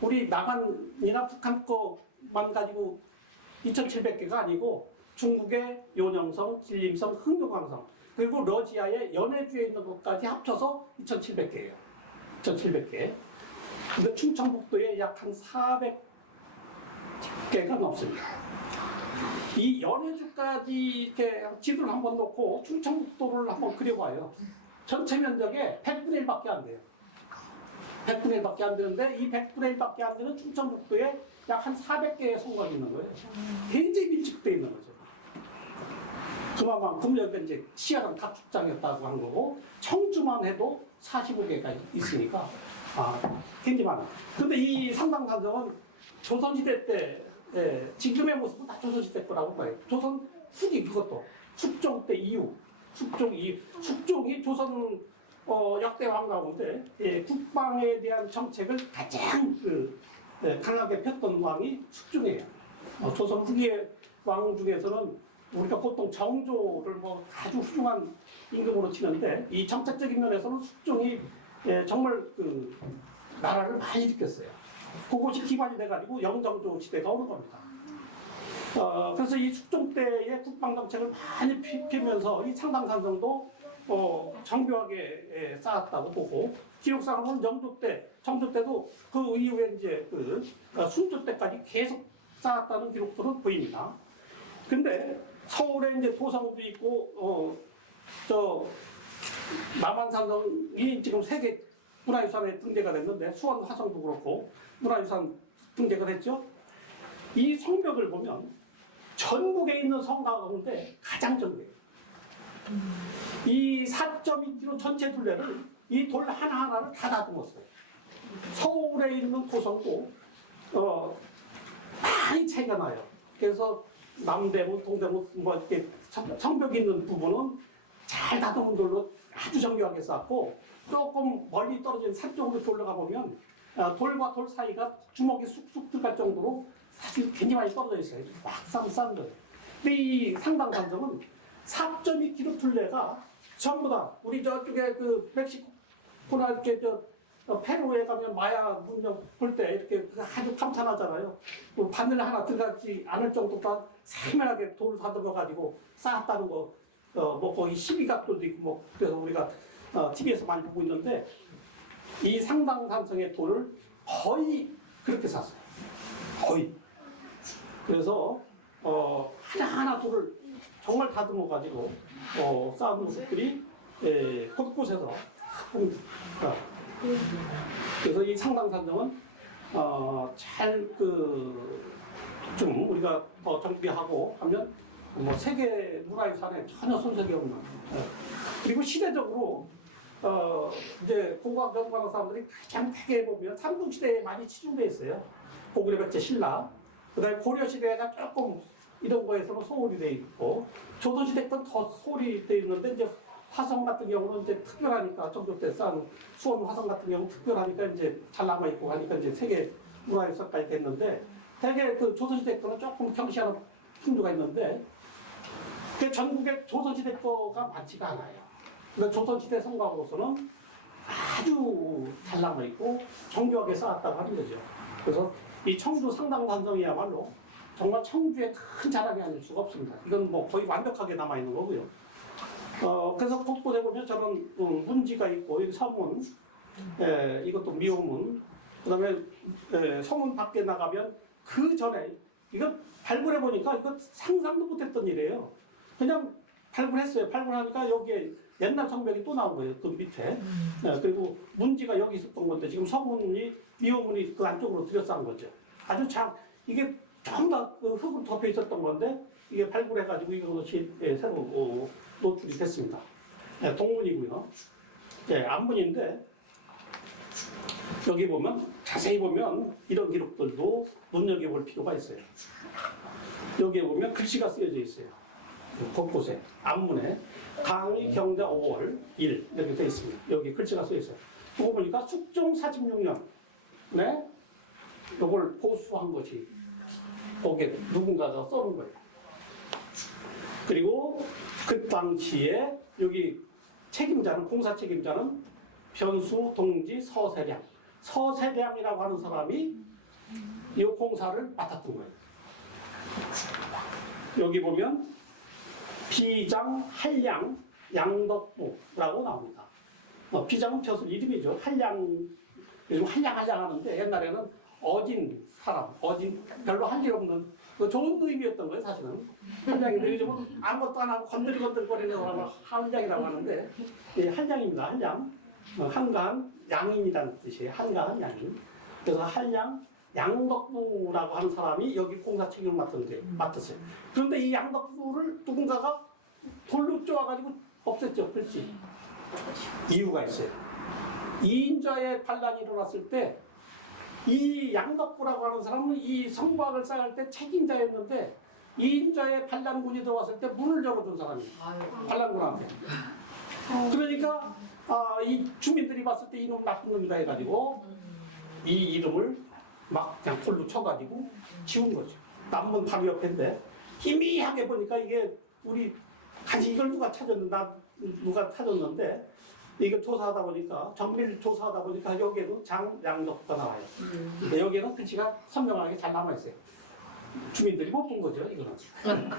우리 남한이나 북한 거만 가지고 2,700개가 아니고 중국의 요령성, 진림성, 흥룡왕성 그리고 러시아의 연해주에 있는 것까지 합쳐서 2,700개예요. 2,700개. 근데 충청북도에 약 한 400개가 넘습니다. 이 연해주까지 이렇게 지도를 한번 놓고 충청북도를 한번 그려봐요. 전체 면적의 100분의 1밖에 안 돼요. 100분의 1밖에 안 되는데 이 100분의 1밖에 안 되는 충청북도에 약 한 400개의 성곽이 있는 거예요. 굉장히 밀집되어 있는 거죠. 그만큼 여기가 이제 치열한 가축장이었다고 한 거고 청주만 해도 45개가 있으니까 굉장히 많아요. 근데 이 상당산성은 조선시대 때 지금의 모습은 다 조선시대 거라고 봐요. 조선 후기 그것도 숙종 때 이후 숙종이 조선 역대 왕 가운데 국방에 대한 정책을 가장 강하게 폈던 왕이 숙종이에요. 조선 후기의 왕 중에서는 우리가 보통 정조를 뭐 아주 훌륭한 임금으로 치는데 이 정책적인 면에서는 숙종이 정말 나라를 많이 일으켰어요. 그것이 기반이 돼가지고 영정조 시대가 오는 겁니다. 그래서 이 숙종 때의 국방 정책을 많이 피면서 이 상당산성도 정교하게 쌓았다고 보고 기록상으로는 정조 때도 그 이후에 이제 순조 때까지 계속 쌓았다는 기록들은 보입니다. 근데 서울에 이제 도성도 있고 남한산성이 지금 세계 문화유산에 등재가 됐는데 수원 화성도 그렇고 문화유산 등재가 됐죠. 이 성벽을 보면 전국에 있는 성 가운데 가장 정교해요. 이 4.2km 전체 둘레를 이 돌 하나하나를 다 다듬었어요. 서울에 있는 고성도 많이 차이가 나요. 그래서 남대문, 동대문 뭐 이렇게 성벽이 있는 부분은 잘 다듬은 돌로 아주 정교하게 쌓고 조금 멀리 떨어진 산 쪽으로 올라가 보면 돌과 돌 사이가 주먹이 쑥쑥 들어갈 정도로 사실 굉장히 많이 떨어져 있어요. 막상 싼 거예요. 근데 이 상당산성은 4.2km 둘레가 전부 다 우리 저쪽에 멕시코나 이렇게 페루에 가면 마야 문명 볼 때 이렇게 아주 감탄하잖아요. 바늘 하나 들어가지 않을 정도로 세밀하게 돌을 다듬어가지고 쌓았다는 거, 뭐 거의 12각돌도 있고 뭐 그래서 우리가 TV에서 많이 보고 있는데 이 상당산성의 돌을 거의 그렇게 쌌어요. 거의. 그래서 하나하나 돌을 정말 다듬어가지고 쌓은 모습들이 곳곳에서 그래서 이 상당산성은 잘 좀 우리가 더 정비하고 하면 뭐 세계 문화유산에 전혀 손색이 없는 그리고 시대적으로 이제 공과학 연구하는 사람들이 가장 크게 보면 삼국시대에 많이 치중돼 있어요. 고구려 백제 신라 그다음에 고려시대가 조금 이런 거에서는 소홀히 돼 있고 조선시대 건 더 소홀히 돼 있는데 이제 화성 같은 경우는 이제 특별하니까 정조 때 쌓은 수원 화성 같은 경우는 특별하니까 이제 잘 남아 있고 하니까 이제 세계 문화유산까지 됐는데 되게 조선시대 거는 조금 경시하는 풍조가 있는데 그 전국에 조선시대 거가 많지가 않아요. 그러니까 조선시대 성곽으로서는 아주 잘 남아 있고 정교하게 쌓았다고 하는 거죠. 그래서 이 청주 상당산성이야말로 정말 청주의 큰 자랑이 아닐 수가 없습니다. 이건 뭐 거의 완벽하게 남아 있는 거고요. 그래서 곳곳에 보면 저런 문지가 있고 여기 서문, 이것도 미호문, 그다음에 서문 밖에 나가면 그 전에 이거 발굴해 보니까 이거 상상도 못했던 일이에요. 그냥 발굴했어요. 발굴하니까 여기에 옛날 성벽이 또 나온 거예요. 그 밑에. 그리고 문지가 여기 있었던 건데 지금 서문이 미호문이 그 안쪽으로 들여싼 거죠. 아주 이게 전부 다 흙으로 덮여 있었던 건데 이게 발굴해가지고 이것이 새로 노출이 됐습니다. 동문이고요. 안문인데 여기 보면 자세히 보면 이런 기록들도 눈여겨볼 필요가 있어요. 여기에 보면 글씨가 쓰여져 있어요. 곳곳에 안문에 강의 경자 5월 1 이렇게 되어 있습니다. 여기 글씨가 쓰여 있어요. 그거 보니까 숙종 46년 네? 이걸 보수한 것이 거기에 누군가가 써놓은 거예요. 그리고 그 당시에 여기 책임자는 공사 책임자는 변수 동지 서세량 서세량이라고 하는 사람이 이 공사를 맡았던 거예요. 여기 보면 비장 한량 양덕부라고 나옵니다. 비장은 벼슬 이름이죠. 한량 요즘 한량 하는데 옛날에는 어진 사람, 별로 할 일 없는 좋은 의미였던 거예요, 사실은. 한량인데 요즘은 아무것도 안 하고 건들거리는 사람을 한량이라고 하는데 한량입니다. 한량. 한가한 양인이라는 뜻이에요. 한가한 양인. 그래서 한량 양덕부라고 하는 사람이 여기 공사 책임을 맡았어요. 그런데 이 양덕부를 누군가가 돌로 쪼아가지고 없앴죠. 그렇지. 이유가 있어요. 이인자의 반란이 일어났을 때 이 양덕부라고 하는 사람은 이 성곽을 쌓을 때 책임자였는데 이인자의 반란군이 들어왔을 때 문을 열어준 사람이에요. 반란군한테. 그러니까 이 주민들이 봤을 때 이놈 나쁜 놈이다 해가지고 이 이름을 막 그냥 돌로 쳐가지고 지운 거죠. 남문 바로 옆인데 희미하게 보니까 이게 우리 간지 이걸 누가 찾았는데 이거 조사하다 보니까 정밀 조사하다 보니까 여기에도 장양덕가 나와요. 근데 여기에는 글씨가 선명하게 잘 남아 있어요. 주민들이 못 본 거죠, 이거는.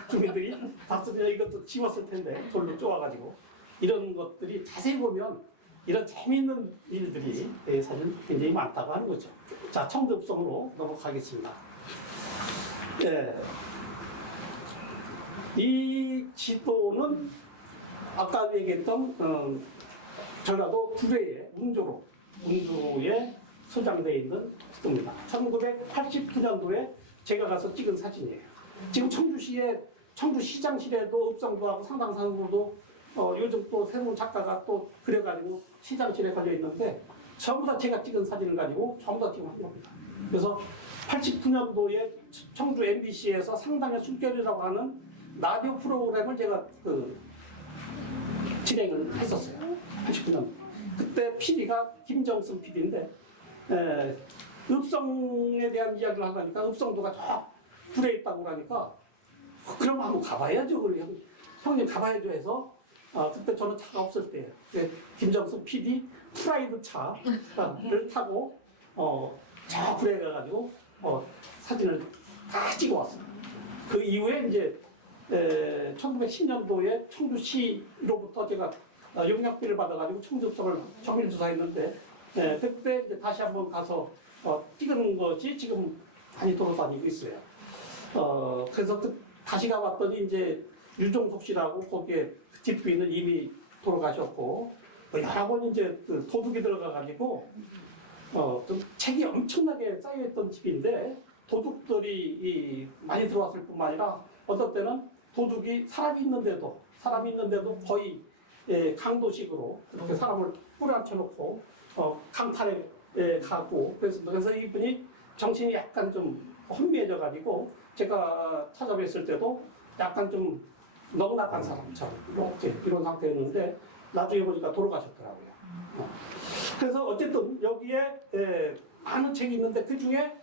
주민들이 봤으면 이것도 지웠을 텐데 돌로 쪼아가지고 이런 것들이 자세히 보면 이런 재미있는 일들이 사실 굉장히 많다고 하는 거죠. 자, 청접성으로 넘어가겠습니다. 예. 이 지도는 아까 얘기했던 전라도 구례의 운조로에 소장되어 있는 지도입니다. 1989년도에 제가 가서 찍은 사진이에요. 지금 청주시장실에도 읍성도하고 상당산으로도 요즘 또 새로운 작가가 또 그려가지고 시장실에 걸려 있는데 전부 다 제가 찍은 사진을 가지고 전부 다 지금 한 겁니다. 그래서 89년도에 청주 MBC에서 상당의 숨결이라고 하는 라디오 프로그램을 제가 진행을 했었어요. 89년. 그때 PD가 김정승 PD인데 읍성에 대한 이야기를 하니까 읍성도가 저 불에 있다고 그러니까 그럼 한번 가봐야죠. 형님 가봐야죠 해서 그때 저는 차가 없을 때예요. 김정승 PD 프라이드 차를 타고 저 불에 가가지고 사진을 다 찍어 왔어요. 그 이후에 이제 1910년도에 청주시로부터 제가 용역비를 받아가지고 청주성을 정밀조사했는데 그때 이제 다시 한번 가서 찍은 것이 지금 많이 돌아다니고 있어요. 그래서 다시 가봤더니 이제 유종석 씨라고 거기에 집주인은 이미 돌아가셨고 여러 번 이제 도둑이 들어가가지고 좀 책이 엄청나게 쌓여있던 집인데 도둑들이 많이 들어왔을 뿐만 아니라 어떤 때는 도둑이 사람이 있는데도 거의 강도식으로 그렇게 사람을 뿌려앉혀놓고 강탈에 가고 그래서 이분이 정신이 약간 좀 혼미해져가지고 제가 찾아뵀을 때도 약간 좀 넉넉한 사람처럼 이렇게 이런 상태였는데 나중에 보니까 돌아가셨더라고요. 그래서 어쨌든 여기에 많은 책이 있는데 그 중에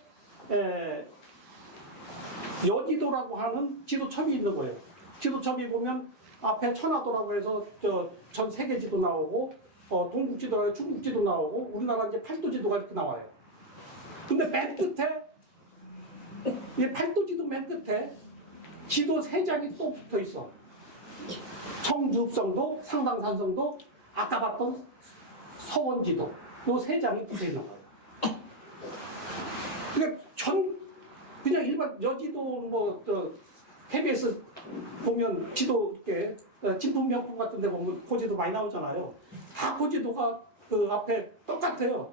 여지도라고 하는 지도첩이 있는 거예요. 지도첩이 보면 앞에 천하도라고 해서 전 세계 지도 나오고 동국지도라고 중국지도 나오고 우리나라 이제 팔도지도가 이렇게 나와요. 근데 맨 끝에 이 팔도지도 맨 끝에 지도 3장이 또 붙어 있어. 청주 읍성도 상당산성도 아까 봤던 서원지도 요 3장이 붙어 있는 거예요. 그러니까 그냥 일반 여지도 KBS 보면 지도 이렇게 진품명품 같은 데 보면 고지도 많이 나오잖아요. 다 고지도가 그 앞에 똑같아요.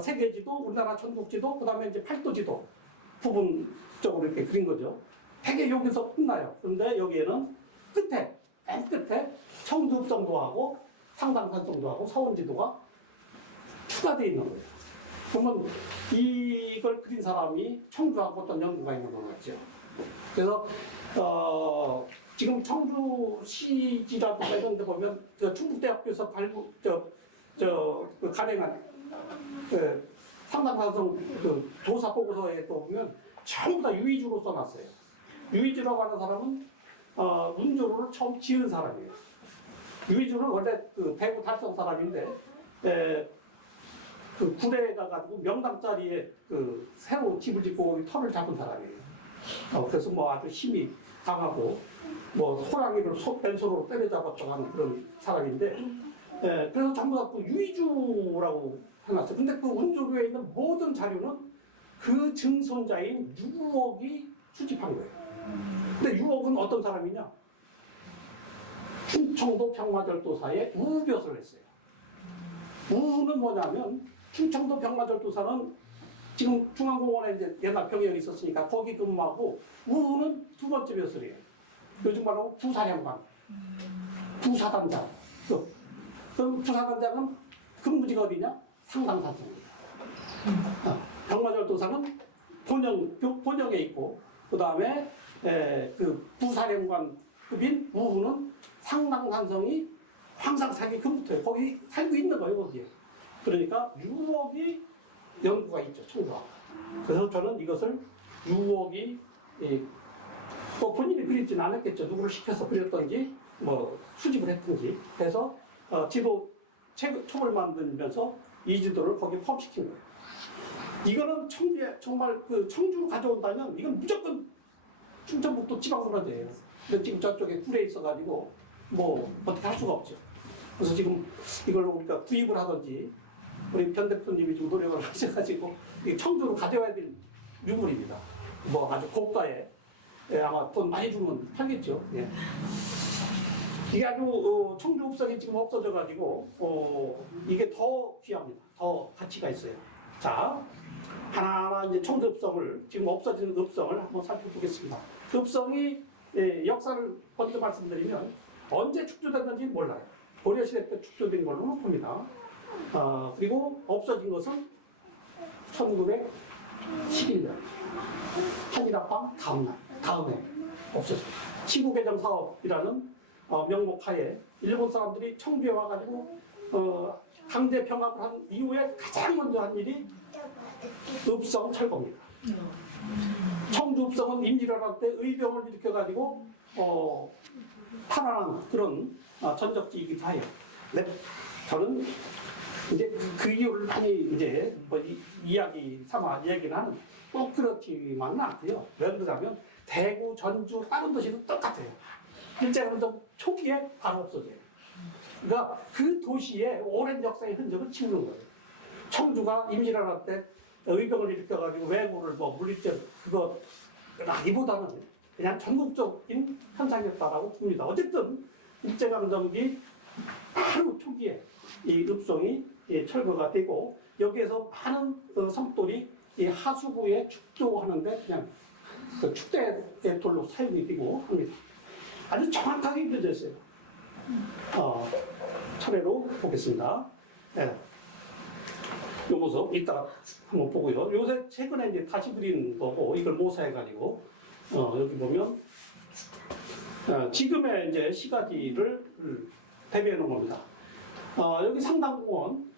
세계지도, 우리나라 전국지도, 그 다음에 이제 팔도지도 부분적으로 이렇게 그린 거죠. 되게 여기서 끝나요. 그런데 여기에는 맨 끝에 청주읍성도하고 상당산성도하고 서원지도가 추가되어 있는 거예요. 그러면 이걸 그린 사람이 청주하고 어떤 연구가 있는 것 같죠. 그래서 지금 청주시지라도 이런 데 보면 충북대학교에서 간행한 상당산성 조사 보고서에 또 보면 전부 다 유의주로 써놨어요. 유의주라고 하는 사람은 운조로를 처음 지은 사람이에요. 유의주는 원래 대구 달성 사람인데 구례에 가가지고 명당짜리에 새로 집을 짓고 터를 잡은 사람이에요. 그래서 아주 힘이 강하고 호랑이를 맨손으로 때려잡았다고 하는 그런 사람인데 그래서 전부 다 유의주라고 해놨어요. 근데 그 운조로에 있는 모든 자료는 그 증손자인 유옥이 수집한 거예요. 근데 유옥은 어떤 사람이냐? 충청도 병마절도사에 우벼슬을 했어요. 우는 뭐냐면 충청도 병마절도사는 지금 중앙공원에 이제 옛날 병영이 있었으니까 거기 근무하고 우는 2번째 벼슬이에요. 요즘 말로 부사령관, 부사단장. 그럼 부사단장은 근무지가 어디냐? 상당산성입니다. 병마절도사는 본영에 있고 그 다음에 그 부사령관급인 우는 상당산성이 황상사기 근부터예요. 거기 살고 있는 거예요, 거기에. 그러니까 6억이 연구가 있죠, 청주와. 그래서 저는 이것을 6억이 뭐 본인이 그리지는 않았겠죠. 누구를 시켜서 그렸던지 뭐 수집을 했든지 해서 지도 촉을 만들면서 이 지도를 거기에 포함시킨 거예요. 이거는 청주에 정말 그 청주로 가져온다면 이건 무조건 충청북도 지방문화재예요. 근데 지금 저쪽에 굴에 있어가지고 뭐 어떻게 할 수가 없죠. 그래서 지금 이걸 우리가 구입을 하든지 우리 변 대표님이 좀 노력을 하셔가지고 청주로 가져와야 될 유물입니다. 뭐 아주 고가에 아마 돈 많이 주면 팔겠죠. 예. 이게 아주 청주 읍성이 지금 없어져가지고 이게 더 귀합니다. 더 가치가 있어요. 자, 하나하나 이제 청주 읍성을 지금 없어지는 읍성을 한번 살펴보겠습니다. 그 읍성이 역사를 먼저 말씀드리면 언제 축조됐는지 몰라요. 고려시대 때 축조된 걸로는 봅니다. 그리고 없어진 것은 1911년 한일합방 다음에 없어졌어요. 치구개정 사업이라는 명목하에 일본 사람들이 청주에 와가지고 강제 병합을 한 이후에 가장 먼저 한 일이 읍성 철거입니다. 청주 읍성은 임진왜란 때 의병을 일으켜가지고 탄환한 그런 전적지이기도 해요. 네, 저는 이제 그 이유를 많이 이제 뭐 이야기 삼아 얘기는 하는 꼭 그렇지만은 않고요. 왜 그러냐면 대구, 전주, 다른 도시도 똑같아요. 일제강점 초기에 바로 없어져요. 그러니까 그 도시의 오랜 역사의 흔적을 치우는 거예요. 청주가 임진왜란 때 의병을 일으켜가지고 왜구를 뭐 물리적 그거라기보다는 그냥 전국적인 현상이었다라고 봅니다. 어쨌든 일제강점기 바로 초기에 이 읍성이 철거가 되고 여기에서 많은 섬돌이 이 하수구에 축조하는데 그냥 그 축대의 돌로 사용이 되고 합니다. 아주 정확하게 그려져 있어요. 차례로 보겠습니다. 네. 이 모습 이따가 한번 보고요. 요새 최근에 이제 다시 그린 거고 이걸 모사해가지고 여기 보면 지금의 이제 시가지를 대비해 놓은 겁니다. 여기 상당공원,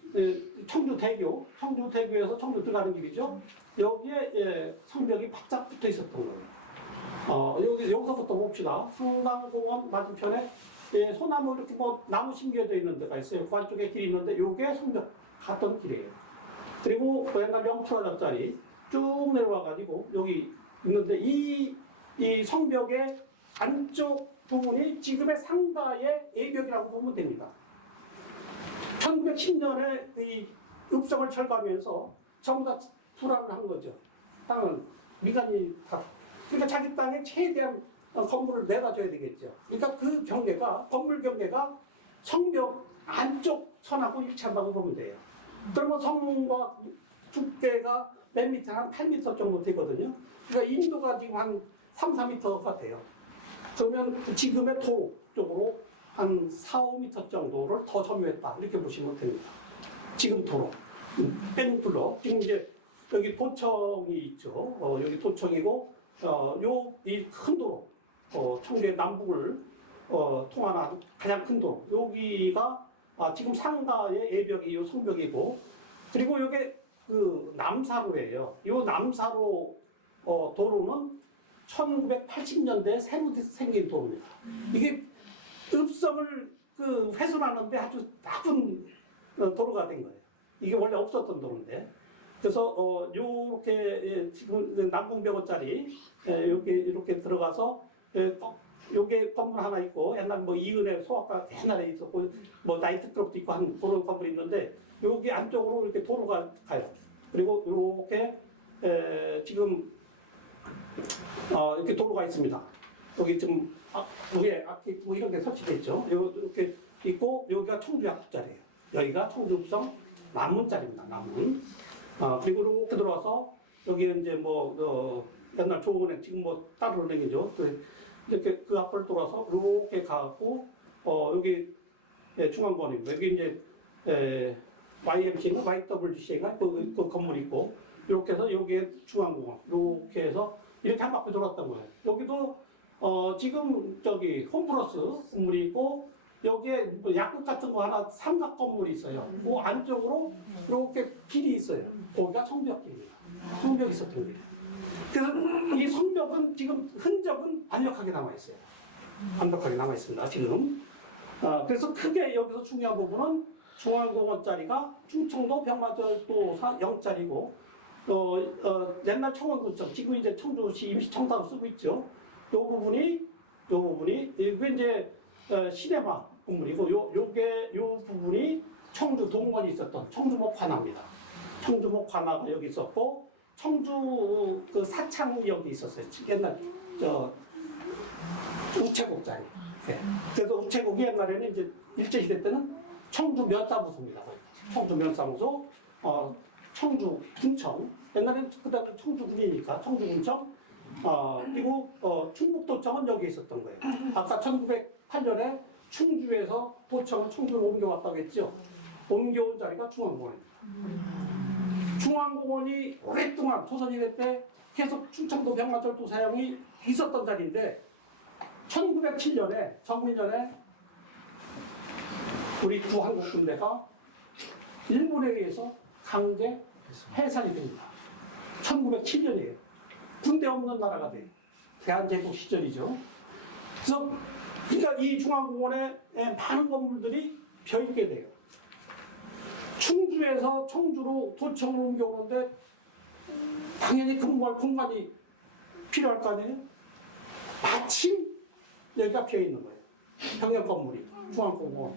청주대교에서 청주 들어가는 길이죠. 여기에 성벽이 바짝 붙어 있었던 거예요. 여기서부터 봅시다. 상당공원 맞은편에 소나무 이렇게 뭐 나무 심겨져 있는 데가 있어요. 그 안쪽에 길이 있는데 요게 성벽 갔던 길이에요. 그리고 옛날 영투라자짜리 쭉 내려와가지고 여기 있는데 이 성벽의 안쪽 부분이 지금의 상가의 예벽이라고 보면 됩니다. 1910년에 이 읍성을 철거하면서 전부 다 불안을 한 거죠. 땅은 민간이 다. 그러니까 자기 땅에 최대한 건물을 내다줘야 되겠죠. 그러니까 그 경계가, 건물 경계가 성벽 안쪽 선하고 일치한다고 보면 돼요. 그러면 성과 두께가 몇 미터, 한 8m 정도 되거든요. 그러니까 인도가 지금 한 3, 4m가 돼요. 그러면 지금의 도로 쪽으로 한 4, 5m 정도를 더 점유했다. 이렇게 보시면 됩니다. 지금 도로. 뺑뚫러. 지금 이제 여기 도청이 있죠. 여기 도청이고, 이 큰 도로. 청주의 남북을 통하는 가장 큰 도로. 여기가 지금 상가의 예벽이 요 성벽이고, 그리고 요게 그 남사로예요. 요 남사로 도로는 1980년대에 새로 생긴 도로입니다. 이게 읍성을 훼손하는데 아주 나쁜 도로가 된 거예요. 이게 원래 없었던 도로인데. 그래서 요렇게 지금 남궁병원짜리 이렇게 들어가서 요게 건물 하나 있고 옛날 뭐 이은혜 소아과 옛날에 있었고 뭐 나이트클럽도 있고 한 그런 건물이 있는데 여기 안쪽으로 이렇게 도로가 가요. 그리고 이렇게 지금 이렇게 도로가 있습니다. 여기 지금 위에 앞에 뭐 이런 게 설치되어 있죠. 이렇게 있고 여기가 청주약국자리예요. 여기가 청주읍성 남문자리입니다. 남문. 그리고 이렇게 들어와서 여기 이제 뭐 옛날 조은행 지금 뭐 따로 은행이죠. 이렇게 그 앞을 돌아서 이렇게 가고 여기 중앙공원입니다. 여기 이제 YMC인가 YWC인가 그 건물이 있고 이렇게 해서 여기에 중앙공원 이렇게 해서 이렇게 한 바퀴 돌았던 거예요. 여기도 지금 저기 홈플러스 건물이 있고 여기에 뭐 약국 같은 거 하나 삼각 건물이 있어요. 그 안쪽으로 이렇게 길이 있어요. 거기가 성벽길입니다. 성벽이 있었던 길이에요. 그래서 이 성벽은 지금 흔적은 완벽하게 남아 있어요. 완벽하게 남아 있습니다. 지금. 그래서 크게 여기서 중요한 부분은 중앙공원 자리가 충청도 병마절도 0자리고 옛날 청원구청 지금 이제 청주시 임시청사로 쓰고 있죠. 요 부분이 이게 이제 시네마 건물이고 요 부분이 청주 동원이 있었던 청주목 관아입니다. 청주목 관아가 여기 있었고 청주 그 사창역이 있었어요. 옛날 우체국 자리. 네. 그래서 우체국이 옛날에는 이제 일제시대 때는 청주 면사무소입니다. 청주 면사무소, 청주 군청. 옛날에는 그다음에 청주군이니까 청주군청. 그리고 충북도청은 여기에 있었던 거예요. 아까 1908년에 충주에서 도청을 청주로 옮겨왔다고 했죠. 옮겨온 자리가 중앙공원입니다. 중앙공원이 오랫동안 조선시대 때 계속 충청도 병마절도 사용이 있었던 자리인데 1907년에 정민년에 우리 구한국군대가 일본에 의해서 강제 해산이 됩니다. 1907년이에요. 군대 없는 나라가 돼요. 대한제국 시절이죠. 그래서 그러니까 이 중앙공원에 많은 건물들이 벼있게 돼요. 충주에서 청주로 도청을 옮겨오는데 당연히 근무할 공간이 필요할 거 아니에요? 마침 여기가 비어있는 거예요. 병역 건물이 중앙공원.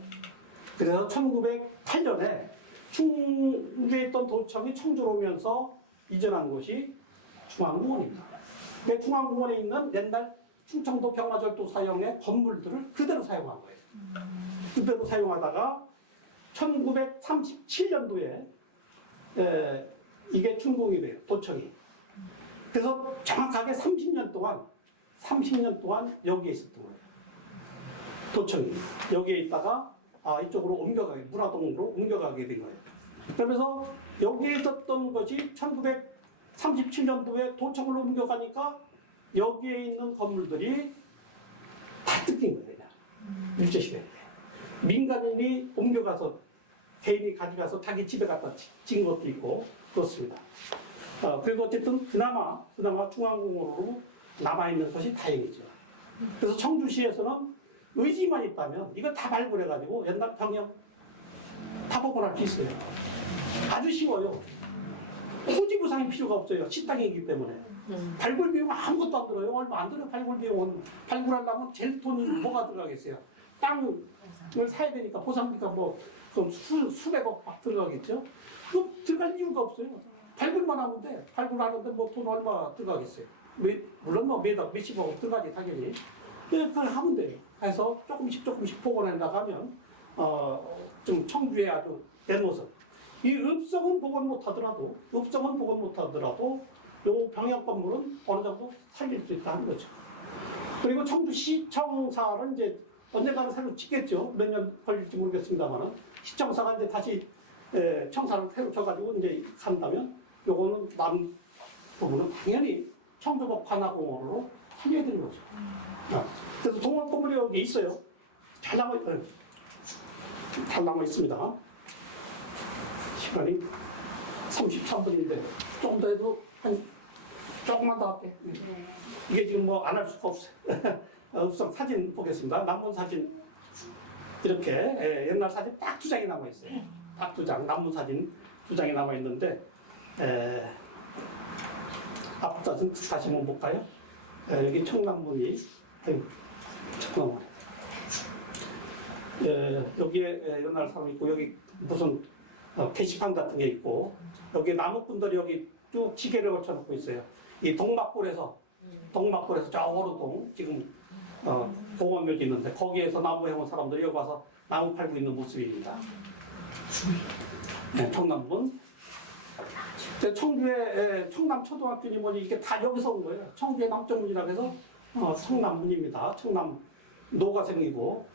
그래서 1908년에 충주에 있던 도청이 청주로 오면서 이전한 곳이 중앙공원입니다. 그 중앙공원에 있는 옛날 충청도 병마절도 사용의 건물들을 그대로 사용한 거예요. 그대로 사용하다가 1937년도에 이게 준공이 돼요. 도청이. 그래서 정확하게 30년 동안 여기에 있었던 거예요. 도청이. 여기에 있다가 이쪽으로 옮겨가게, 문화동으로 옮겨가게 된 거예요. 그러면서 여기에 있었던 것이 1937년도에 도청으로 옮겨가니까 여기에 있는 건물들이 다 뜯긴 거예요. 그냥. 일제시대 때. 민간인이 옮겨가서 개인이 가져가서 자기 집에 갖다 찍은 것도 있고 그렇습니다. 그래도 어쨌든 그나마 중앙공원으로 남아있는 것이 다행이죠. 그래서 청주시에서는 의지만 있다면 이거 다 발굴해가지고 옛날 병역 다 복원할 수 있어요. 아주 쉬워요. 토지 부상이 필요가 없어요. 식당이기 때문에. 발굴 비용 아무것도 안 들어요. 얼마 안 들어요. 발굴 비용은. 발굴하려면 제일 돈이 뭐가 들어가겠어요. 땅을 사야 되니까 보상비가 뭐 수백억 막 들어가겠죠. 그럼 들어갈 이유가 없어요. 발굴만 하면 돼. 발굴하는데 뭐 돈 얼마 들어가겠어요. 물론 뭐 몇십억 들어가지 당연히. 그걸 하면 돼요. 해서 조금씩 복원해 나가면 좀 청주에 아주 대노선. 이 읍성은 복원 못하더라도 요 병역 건물은 어느 정도 살릴 수 있다는 거죠. 그리고 청주시청사는 이제 언젠가는 새로 짓겠죠. 몇 년 걸릴지 모르겠습니다만은 시청사가 이제 다시 청사를 새로 쳐가지고 이제 산다면 요거는 남 부분은 당연히 청주법 관아공원으로 살려야 되는 거죠. 그래서 동원 건물이 여기 있어요. 잘 남아 있습니다. 시간이 33분인데 좀 더 해도 조금만 더 할게. 이게 지금 뭐 안 할 수가 없어요. 우선 사진 보겠습니다. 남문 사진 이렇게 옛날 사진 딱 2장이 남아 있어요. 딱 2장 남문 사진 2장이 남아 있는데 앞 사진 다시 한번 볼까요? 여기 청남문이 청남문. 여기에 옛날 사람 있고 여기 무슨 게시판 같은 게 있고 여기 나무꾼들이 여기 쭉 지게를 걸쳐놓고 있어요. 이 동막골에서 저 오르동 지금 공원묘지 있는데 거기에서 나무 해온 사람들이 여기 와서 나무 팔고 있는 모습입니다. 네, 청남문. 청주의 청남초등학교니 뭐니 이게 다 여기서 온 거예요. 청주의 남정문이라고 해서 청남문입니다. 청남노가 생기고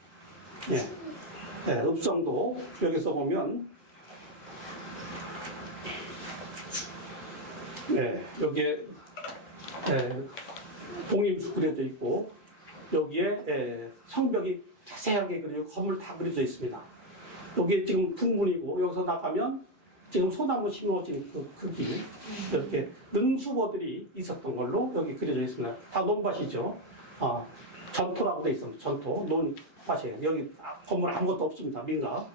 읍성도 여기서 보면 여기에 봉임수 그려져 있고 여기에 성벽이 자세하게 그려져 건물 다 그려져 있습니다. 여기 지금 북문이고 여기서 나가면 지금 소나무 심어진 그 크기 이렇게 능수보들이 있었던 걸로 여기 그려져 있습니다. 다 논밭이죠. 전토라고 돼 있습니다. 전토 논밭이에요. 여기 건물 아무것도 없습니다. 민가.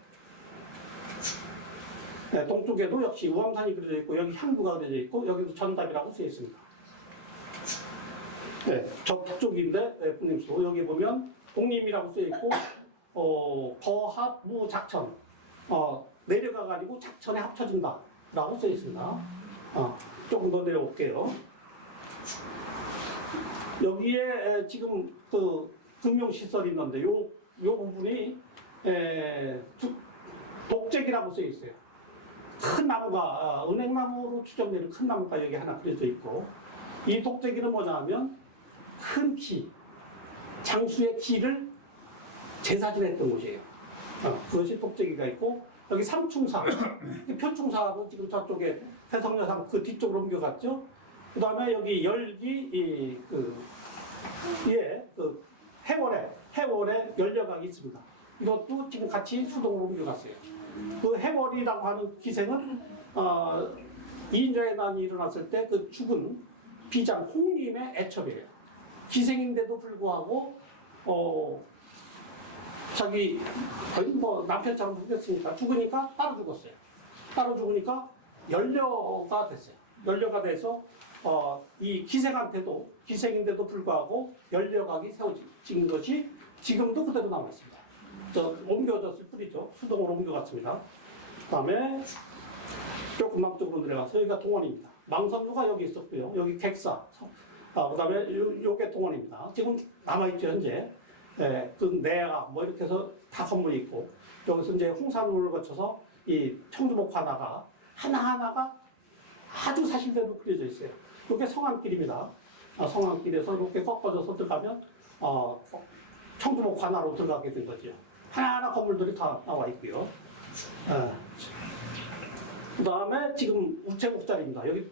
네, 동쪽에도 역시 우암산이 그려져 있고 여기 향부가 그려져 있고 여기도 전답이라고 쓰여 있습니다. 네, 저 북쪽인데 네, 분림수 여기 보면 독림이라고 쓰여 있고 거합 무작천 내려가가지고 작천에 합쳐진다라고 쓰여 있습니다. 조금 더 내려올게요. 여기에 지금 그 금융시설이 있는데 요 부분이 독재기라고 쓰여 있어요. 큰 나무가 은행나무로 추정되는 큰 나무가 여기 하나 그려져 있고 이 독재기는 뭐냐 하면 큰 키, 장수의 키를 제사지냈던 곳이에요. 그것이 독재기가 있고 여기 삼충사, 표충사로 지금 저쪽에 태성여상 그 뒤쪽으로 옮겨갔죠. 그 다음에 여기 열기 해월에 연려각이 있습니다. 이것도 지금 같이 수동으로 옮겨갔어요. 그 해월이라고 하는 기생은 이인자의 일어났을 때 그 죽은 비장 홍림의 애첩이에요. 기생인데도 불구하고 자기 거의 뭐 남편처럼 죽였으니까 죽으니까 따로 죽었어요. 따로 죽으니까 연려가 됐어요. 연려가 돼서 이 기생한테도 기생인데도 불구하고 연려각이 세워진 것이 지금도 그대로 남아 있습니다. 옮겨졌을 뿐이죠. 수동으로 옮겨갔습니다. 그다음에 조금 남쪽으로 내려가서 여기가 동원입니다. 망선루가 여기 있었고요. 여기 객사. 그다음에 요게 동원입니다. 지금 남아 있죠 현재. 그 내야 뭐 이렇게 해서 다 건물이 있고 여기서 이제 홍산루를 거쳐서 이 청주목 하나가 하나하나가 아주 사실대로 그려져 있어요. 이게 성안길입니다. 성안길에서 이렇게 꺾어져서 들어가면 청주목 관하로 들어가게 된 거죠. 하나하나 건물들이 다 나와 있고요. 그 다음에 지금 우체국자리입니다. 여기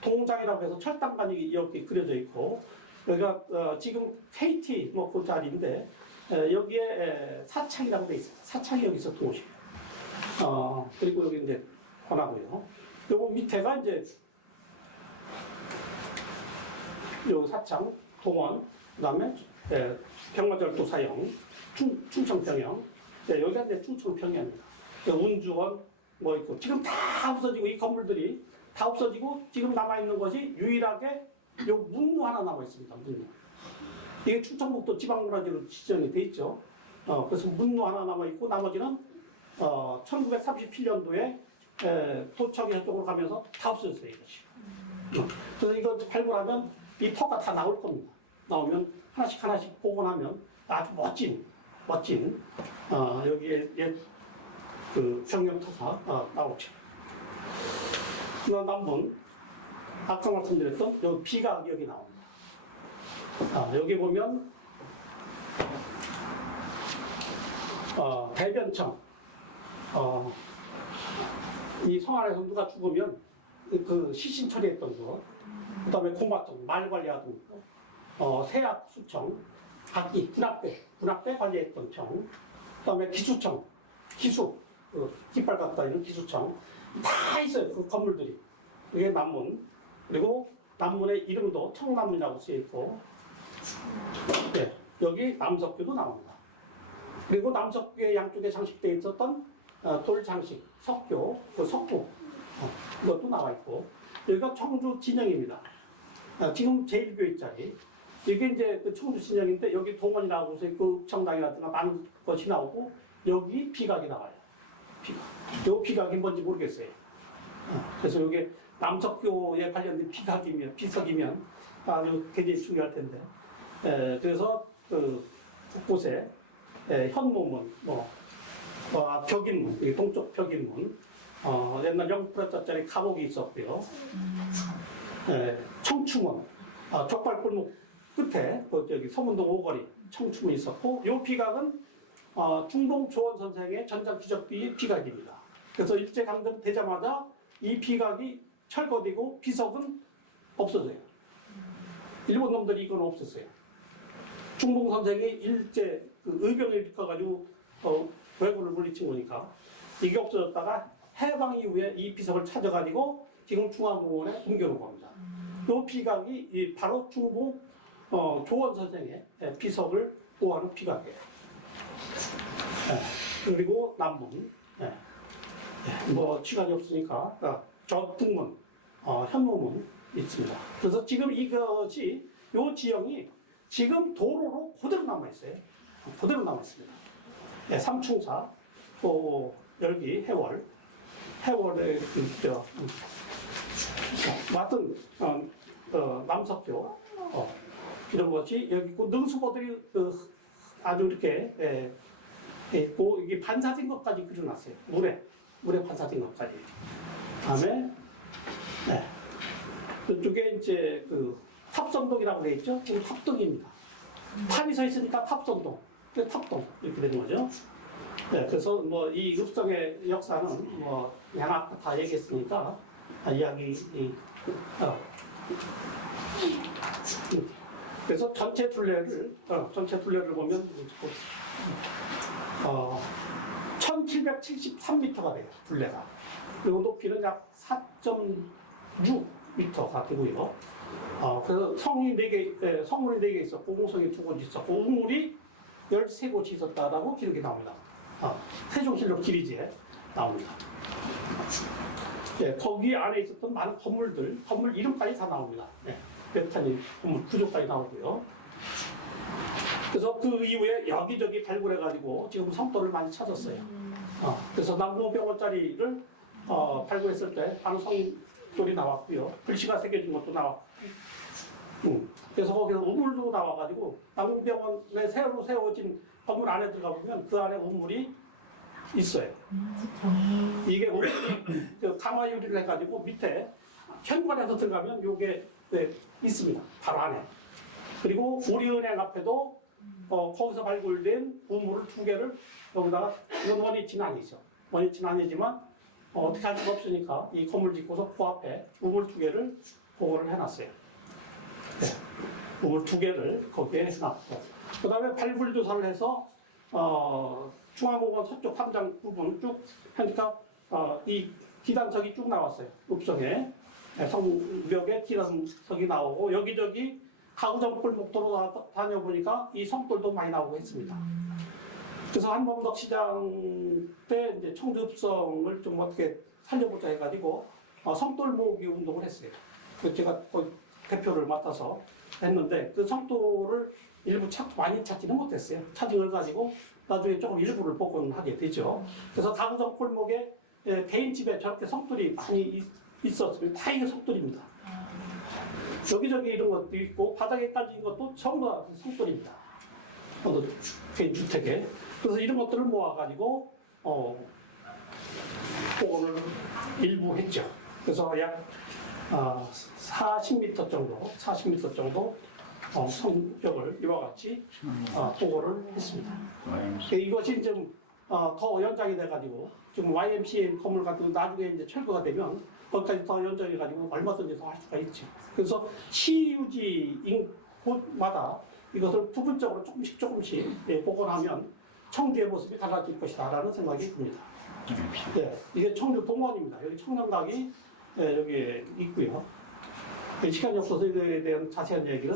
동장이라고 해서 철당관이 이렇게 그려져 있고 여기가 지금 KT 뭐 그 자리인데 여기에 사창이라고 돼 있어요. 사창이 여기 있었던 곳이에요. 그리고 여기 이제 관하고요. 요거 밑에가 이제 요 사창, 동원, 그 다음에 병마절도 사형, 충청평양. 여기가 이제 충청평양입니다. 운주원 뭐 있고 지금 다 없어지고 이 건물들이 다 없어지고 지금 남아 있는 것이 유일하게 요 문루 하나 남아 있습니다. 문루. 이게 충청북도 지방문화재로 지정이 돼 있죠. 그래서 문루 하나 남아 있고 나머지는 1937년도에 도청이 저쪽으로 가면서 다 없어졌어요 이것이. 그래서 이거 발굴하면 이 터가 다 나올 겁니다. 나오면 하나씩 복원하면 아주 멋진 여기에 그 평형터가 나오죠. 남분 아까 말씀드렸던 여기 비각이 여기 나옵니다. 여기 보면 대변청 이 성안에서 누가 죽으면 그 시신 처리했던 거, 그 다음에 공마청 말 관리하던 거, 세약 수청, 악기 군악대 관리했던 청, 그 다음에 기수청, 기수 깃발 갖다 이런 기수청 다 있어요. 그 건물들이. 이게 남문. 그리고 남문의 이름도 청남문이라고 쓰여 있고, 네, 여기 남석교도 나옵니다. 그리고 남석교의 양쪽에 장식되어 있었던 돌 장식, 석교, 그 석부, 이것도 나와 있고, 여기가 청주 진영입니다. 지금 제1교회짜리. 이게 이제 그 청주 진영인데, 여기 동원이라고 해서 그 청당이라든가 많은 것이 나오고, 여기 비각이 나와요. 요 비각이 뭔지 모르겠어요. 그래서 이게 남석교에 관련된 비석이면 아주 굉장히 중요할 텐데. 그래서 그 곳곳에 현무문, 벽인문, 동쪽 벽인문, 옛날 0%짜리 감옥이 있었고요. 청추문, 족발골목 끝에 저기 서문동 오거리 청추문이 있었고, 요 비각은 중동 조원 선생의 전장 기적비의 비각입니다. 그래서 일제강점 되자마자 이 비각이 철거되고 비석은 없어져요. 일본 놈들이 이건 없었어요. 중동 선생이 일제 그 의병을 일으켜가지고 왜군을 물리친 거니까 이게 없어졌다가 해방 이후에 이 비석을 찾아가지고 지금 중앙공원에 옮겨놓은 겁니다. 이 피각이 바로 중봉 조원 선생의 비석을 보호하는 피각이에요. 그리고 남문, 뭐 시간이 없으니까 전등문, 현무문 있습니다. 그래서 지금 이것이 이 지형이 지금 도로로 그대로 남아 있어요. 그대로 남아 있습니다. 삼충사, 또 여기 해월에 하여튼 남석교 이런 것이 여기 있고 능수보들이 아주 이렇게 있고 이게 반사된 것까지 그려놨어요. 물에 반사된 것까지. 다음에 이쪽에 이제 탑선동이라고 되어 있죠. 지금 탑동입니다. 탑이 서 있으니까 탑선동, 탑동 이렇게 되는 거죠. 그래서 뭐 이 읍성의 역사는 뭐 그냥 아까 다 얘기했으니까 그래서 전체 둘레를 보면 1773m가 돼요. 둘레가. 그리고 높이는 약 4.6m가 되고요. 그래서 성문이 4개 있었고 우성이 2곳이 있었고 우물이 13곳이 있었다라고 기록이 나옵니다. 세종실록 기리지에 나옵니다. 거기 안에 있었던 많은 건물 이름까지 다 나옵니다. 몇 탄이 건물 구조까지 나오고요. 그래서 그 이후에 여기저기 발굴해가지고 지금 성도를 많이 찾았어요. 그래서 남궁병원짜리를 발굴했을 때 많은 성돌이 나왔고요. 글씨가 새겨진 것도 나왔고. 그래서 거기서 우물도 나와가지고 남궁병원에 새로 세워진 건물 안에 들어가 보면 그 안에 우물이 있어요. 이게 우물이 강화유리를 해가지고 밑에 현관에서 들어가면 요게 있습니다. 바로 안에. 그리고 우리은행 앞에도 거기서 발굴된 우물을 2개를 여기다가 이건 원위치는 아니죠. 원위치는 아니지만 어떻게 할 수가 없으니까 이 건물 짓고서 그 앞에 우물 2개를 보고를 해놨어요. 우물 2개를 거기에 해놨고 그 다음에 발굴 조사를 해서 중앙공원 서쪽 탐장 부분 쭉 하니까 이 기단석이 쭉 나왔어요. 읍성에 성벽에 기단석이 나오고 여기저기 가구점 골목도로 다녀보니까 이 성돌도 많이 나오고 했습니다. 그래서 한범덕 시장 때 이제 청주 읍성을 좀 어떻게 살려보자 해가지고 성돌 모으기 운동을 했어요. 제가 거의 대표를 맡아서 했는데 그 성돌을 일부 많이 찾지는 못했어요. 찾은 걸 가지고 나중에 조금 일부를 복원하게 되죠. 그래서 가구점 골목에 개인 집에 저렇게 성돌이 많이 있었습니다. 다 이게 성돌입니다. 여기저기 이런 것도 있고 바닥에 깔린 것도 전부 다 성돌입니다. 개인 주택에. 그래서 이런 것들을 모아가지고 복원을 일부 했죠. 그래서 약 40m 정도 성벽을 이와 같이 보고를 했습니다. 이것이 좀 더 연장이 돼가지고 지금 YMCA 건물 같은 거 나중에 이제 철거가 되면 거기까지 더 연장해가지고 얼마든지 더 할 수가 있죠. 그래서 시유지인 곳마다 이것을 부분적으로 조금씩 복원하면 청주의 모습이 달라질 것이다라는 생각이 듭니다. 이게 청주 동원입니다. 여기 청량각이 여기에 있고요. 시간이 없어서 이거에 대한 자세한 얘기는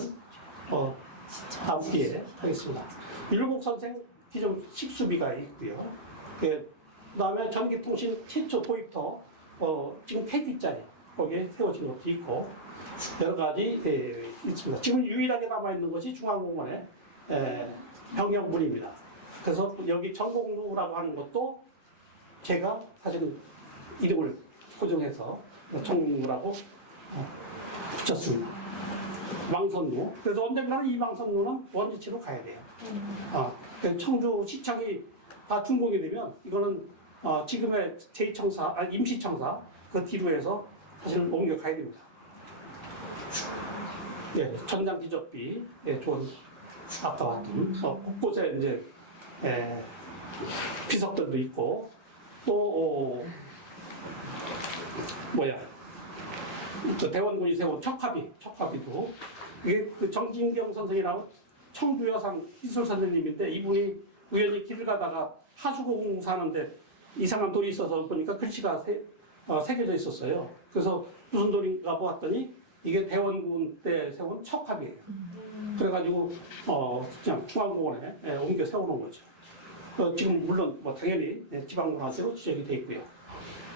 다음 기회에 하겠습니다. 율곡 선생 기존 식수비가 있고요. 그 다음에 전기통신 최초 도입터 지금 KT짜리 거기에 세워진 것도 있고 여러 가지 있습니다. 지금 유일하게 남아있는 것이 중앙공원의 병영문입니다. 그래서 여기 정공루라고 하는 것도 제가 사실은 이름을 고정해서 정공루라고 붙였습니다. 망선루. 그래서 언젠가는 이 망선루는 원위치로 가야 돼요. 청주 시청이 다 준공이 되면 이거는 지금의 제2청사, 임시청사 그 뒤로 해서 사실 옮겨 가야 됩니다. 전장 기적비 좋은 아까 같은 곳곳에 이제 비석들도 있고 또 대원군이 세운 척화비도 이게 그 정진경 선생이라고 청주 여상 기술 선생님인데 이분이 우연히 길을 가다가 하수공 사는데 이상한 돌이 있어서 보니까 글씨가 새겨져 있었어요. 그래서 무슨 돌인가 보았더니 이게 대원군 때 세운 척합이에요. 그래가지고 그냥 중앙공원에 옮겨 세워놓은 거죠. 지금 물론 뭐 당연히 지방문화재로 지정이 돼 있고요.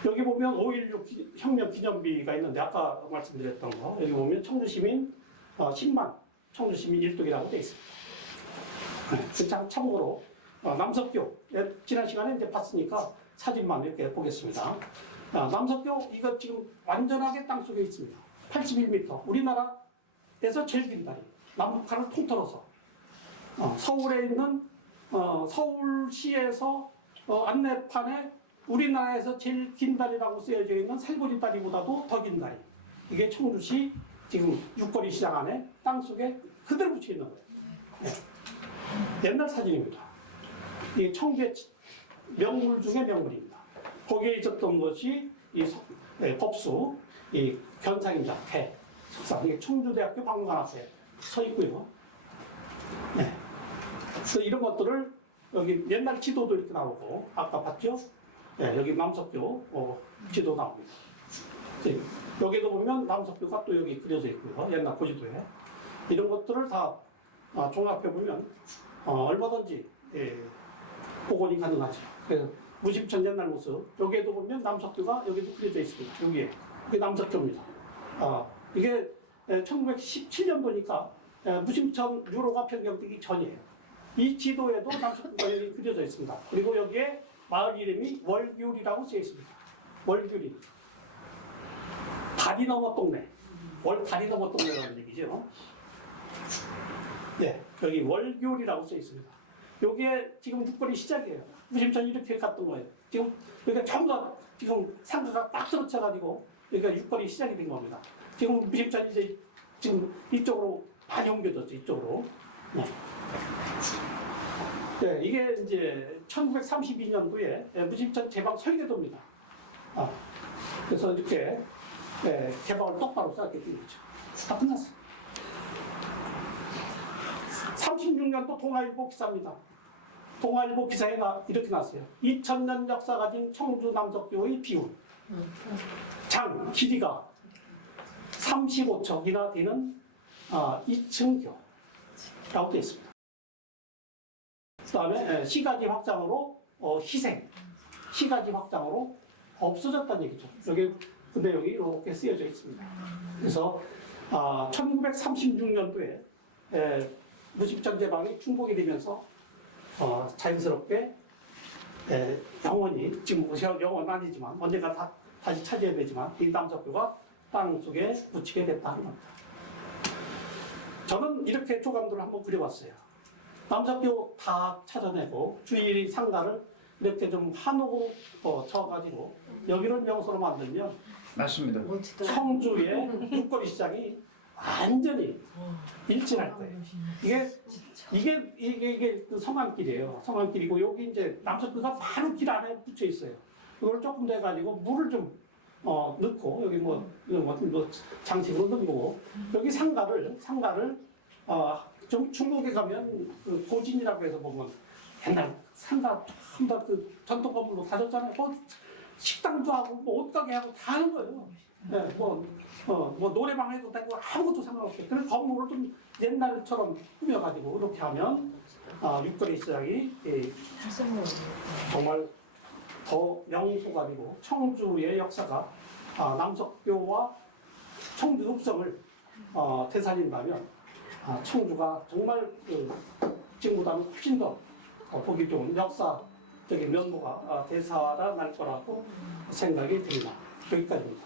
여기 보면 5.16 혁명 기념비가 있는데 아까 말씀드렸던 거 여기 보면 청주시민 10만 청주시민 일독이라고 되어 있습니다. 참고로 남석교 지난 시간에 이제 봤으니까 사진만 이렇게 보겠습니다. 남석교 이거 지금 완전하게 땅 속에 있습니다. 81m 우리나라에서 제일 긴 다리 남북한을 통틀어서 서울에 있는 서울시에서 안내판에 우리나라에서 제일 긴 다리라고 쓰여져 있는 살고리 다리보다도 더 긴 다리. 이게 청주시 지금 육거리 시장 안에 땅 속에 그대로 붙여 있는 거예요. 네. 옛날 사진입니다. 이게 청주의 명물 중에 명물입니다. 거기에 있었던 것이 이 법수, 이 견상임자, 배, 석상. 이게 청주대학교 박물관 앞에 서 있고요. 네. 그래서 이런 것들을 여기 옛날 지도도 이렇게 나오고 아까 봤죠? 네, 여기 남석교 지도 나옵니다. 네, 여기도 보면 남석교가 또 여기 그려져 있고요. 옛날 고지도에 이런 것들을 다 종합해 보면 얼마든지 복원이 가능하죠. 그래서 무심천 옛날 모습 여기에도 보면 남석교가 여기도 그려져 있습니다. 여기에 이게 남석교입니다. 이게 1917년도니까 무심천 유로가 변경되기 전이에요. 이 지도에도 남석교가 여기 그려져 있습니다. 그리고 여기에 마을 이름이 월귤이라고 쓰여 있습니다. 월귤이 다리 넘어 동네, 다리 넘어 동네라는 얘기죠. 네, 여기 월귤이라고 쓰여 있습니다. 여기에 지금 육거리 시작이에요. 무심천 이렇게 갔던 거예요. 지금 여기가 전부 다 지금 상가가 딱 들어쳐가지고 여기가 육거리 시작이 된 겁니다. 지금 무심천 이제 지금 이쪽으로 많이 옮겨졌죠. 이쪽으로. 네. 네, 이게 이제 1932년도에 무심천 개방 설계도입니다. 그래서 이렇게 개방을 똑바로 쌓게 된 거죠. 다 끝났어요. 36년도 동아일보 기사입니다. 동아일보 기사에 이렇게 났어요. 2000년 역사 가진 청주 남석교의 비운. 장 길이가 35척이나 되는 2층교라고 되어 있습니다. 그 다음에 시가지 확장으로 희생, 시가지 확장으로 없어졌다는 얘기죠. 근데 여기 이렇게 쓰여져 있습니다. 그래서 1936년도에 무심천 개방이 중복이 되면서 자연스럽게 영원히 지금 영원은 아니지만 언젠가 다시 찾아야 되지만 이 남석교가 땅 속에 묻히게 됐다는 겁니다. 저는 이렇게 조감도를 한번 그려봤어요. 남석교 다 찾아내고 주위 상가를 이렇게 좀 한옥으로 쳐가지고 여기를 명소로 만들면 맞습니다. 청주의 육거리 시장이 완전히 일진할 거예요. 이게 그 성안길이에요. 성안길이고 여기 이제 남석교가 바로 길 안에 붙여 있어요. 이걸 조금 더 해가지고 물을 좀 넣고 여기 뭐 장식으로 넣고 여기 상가를 좀 중국에 가면 그 고진이라고 해서 보면 옛날 상가 전부 다 그 전통 건물로 다 졌잖아요. 식당도 하고 뭐 옷가게 하고 다 하는 거예요. 네, 뭐 노래방 해도 되고 아무것도 상관없어요. 그래서 건물을 좀 옛날처럼 꾸며가지고 이렇게 하면 육거리 시장이 정말 더 명소가 되고 청주의 역사가 남석교와 청주 읍성을 되살린다면 청주가 정말 지금보다는 훨씬 더 보기 좋은 역사적인 면모가 되살아날 거라고 생각이 듭니다. 여기까지입니다.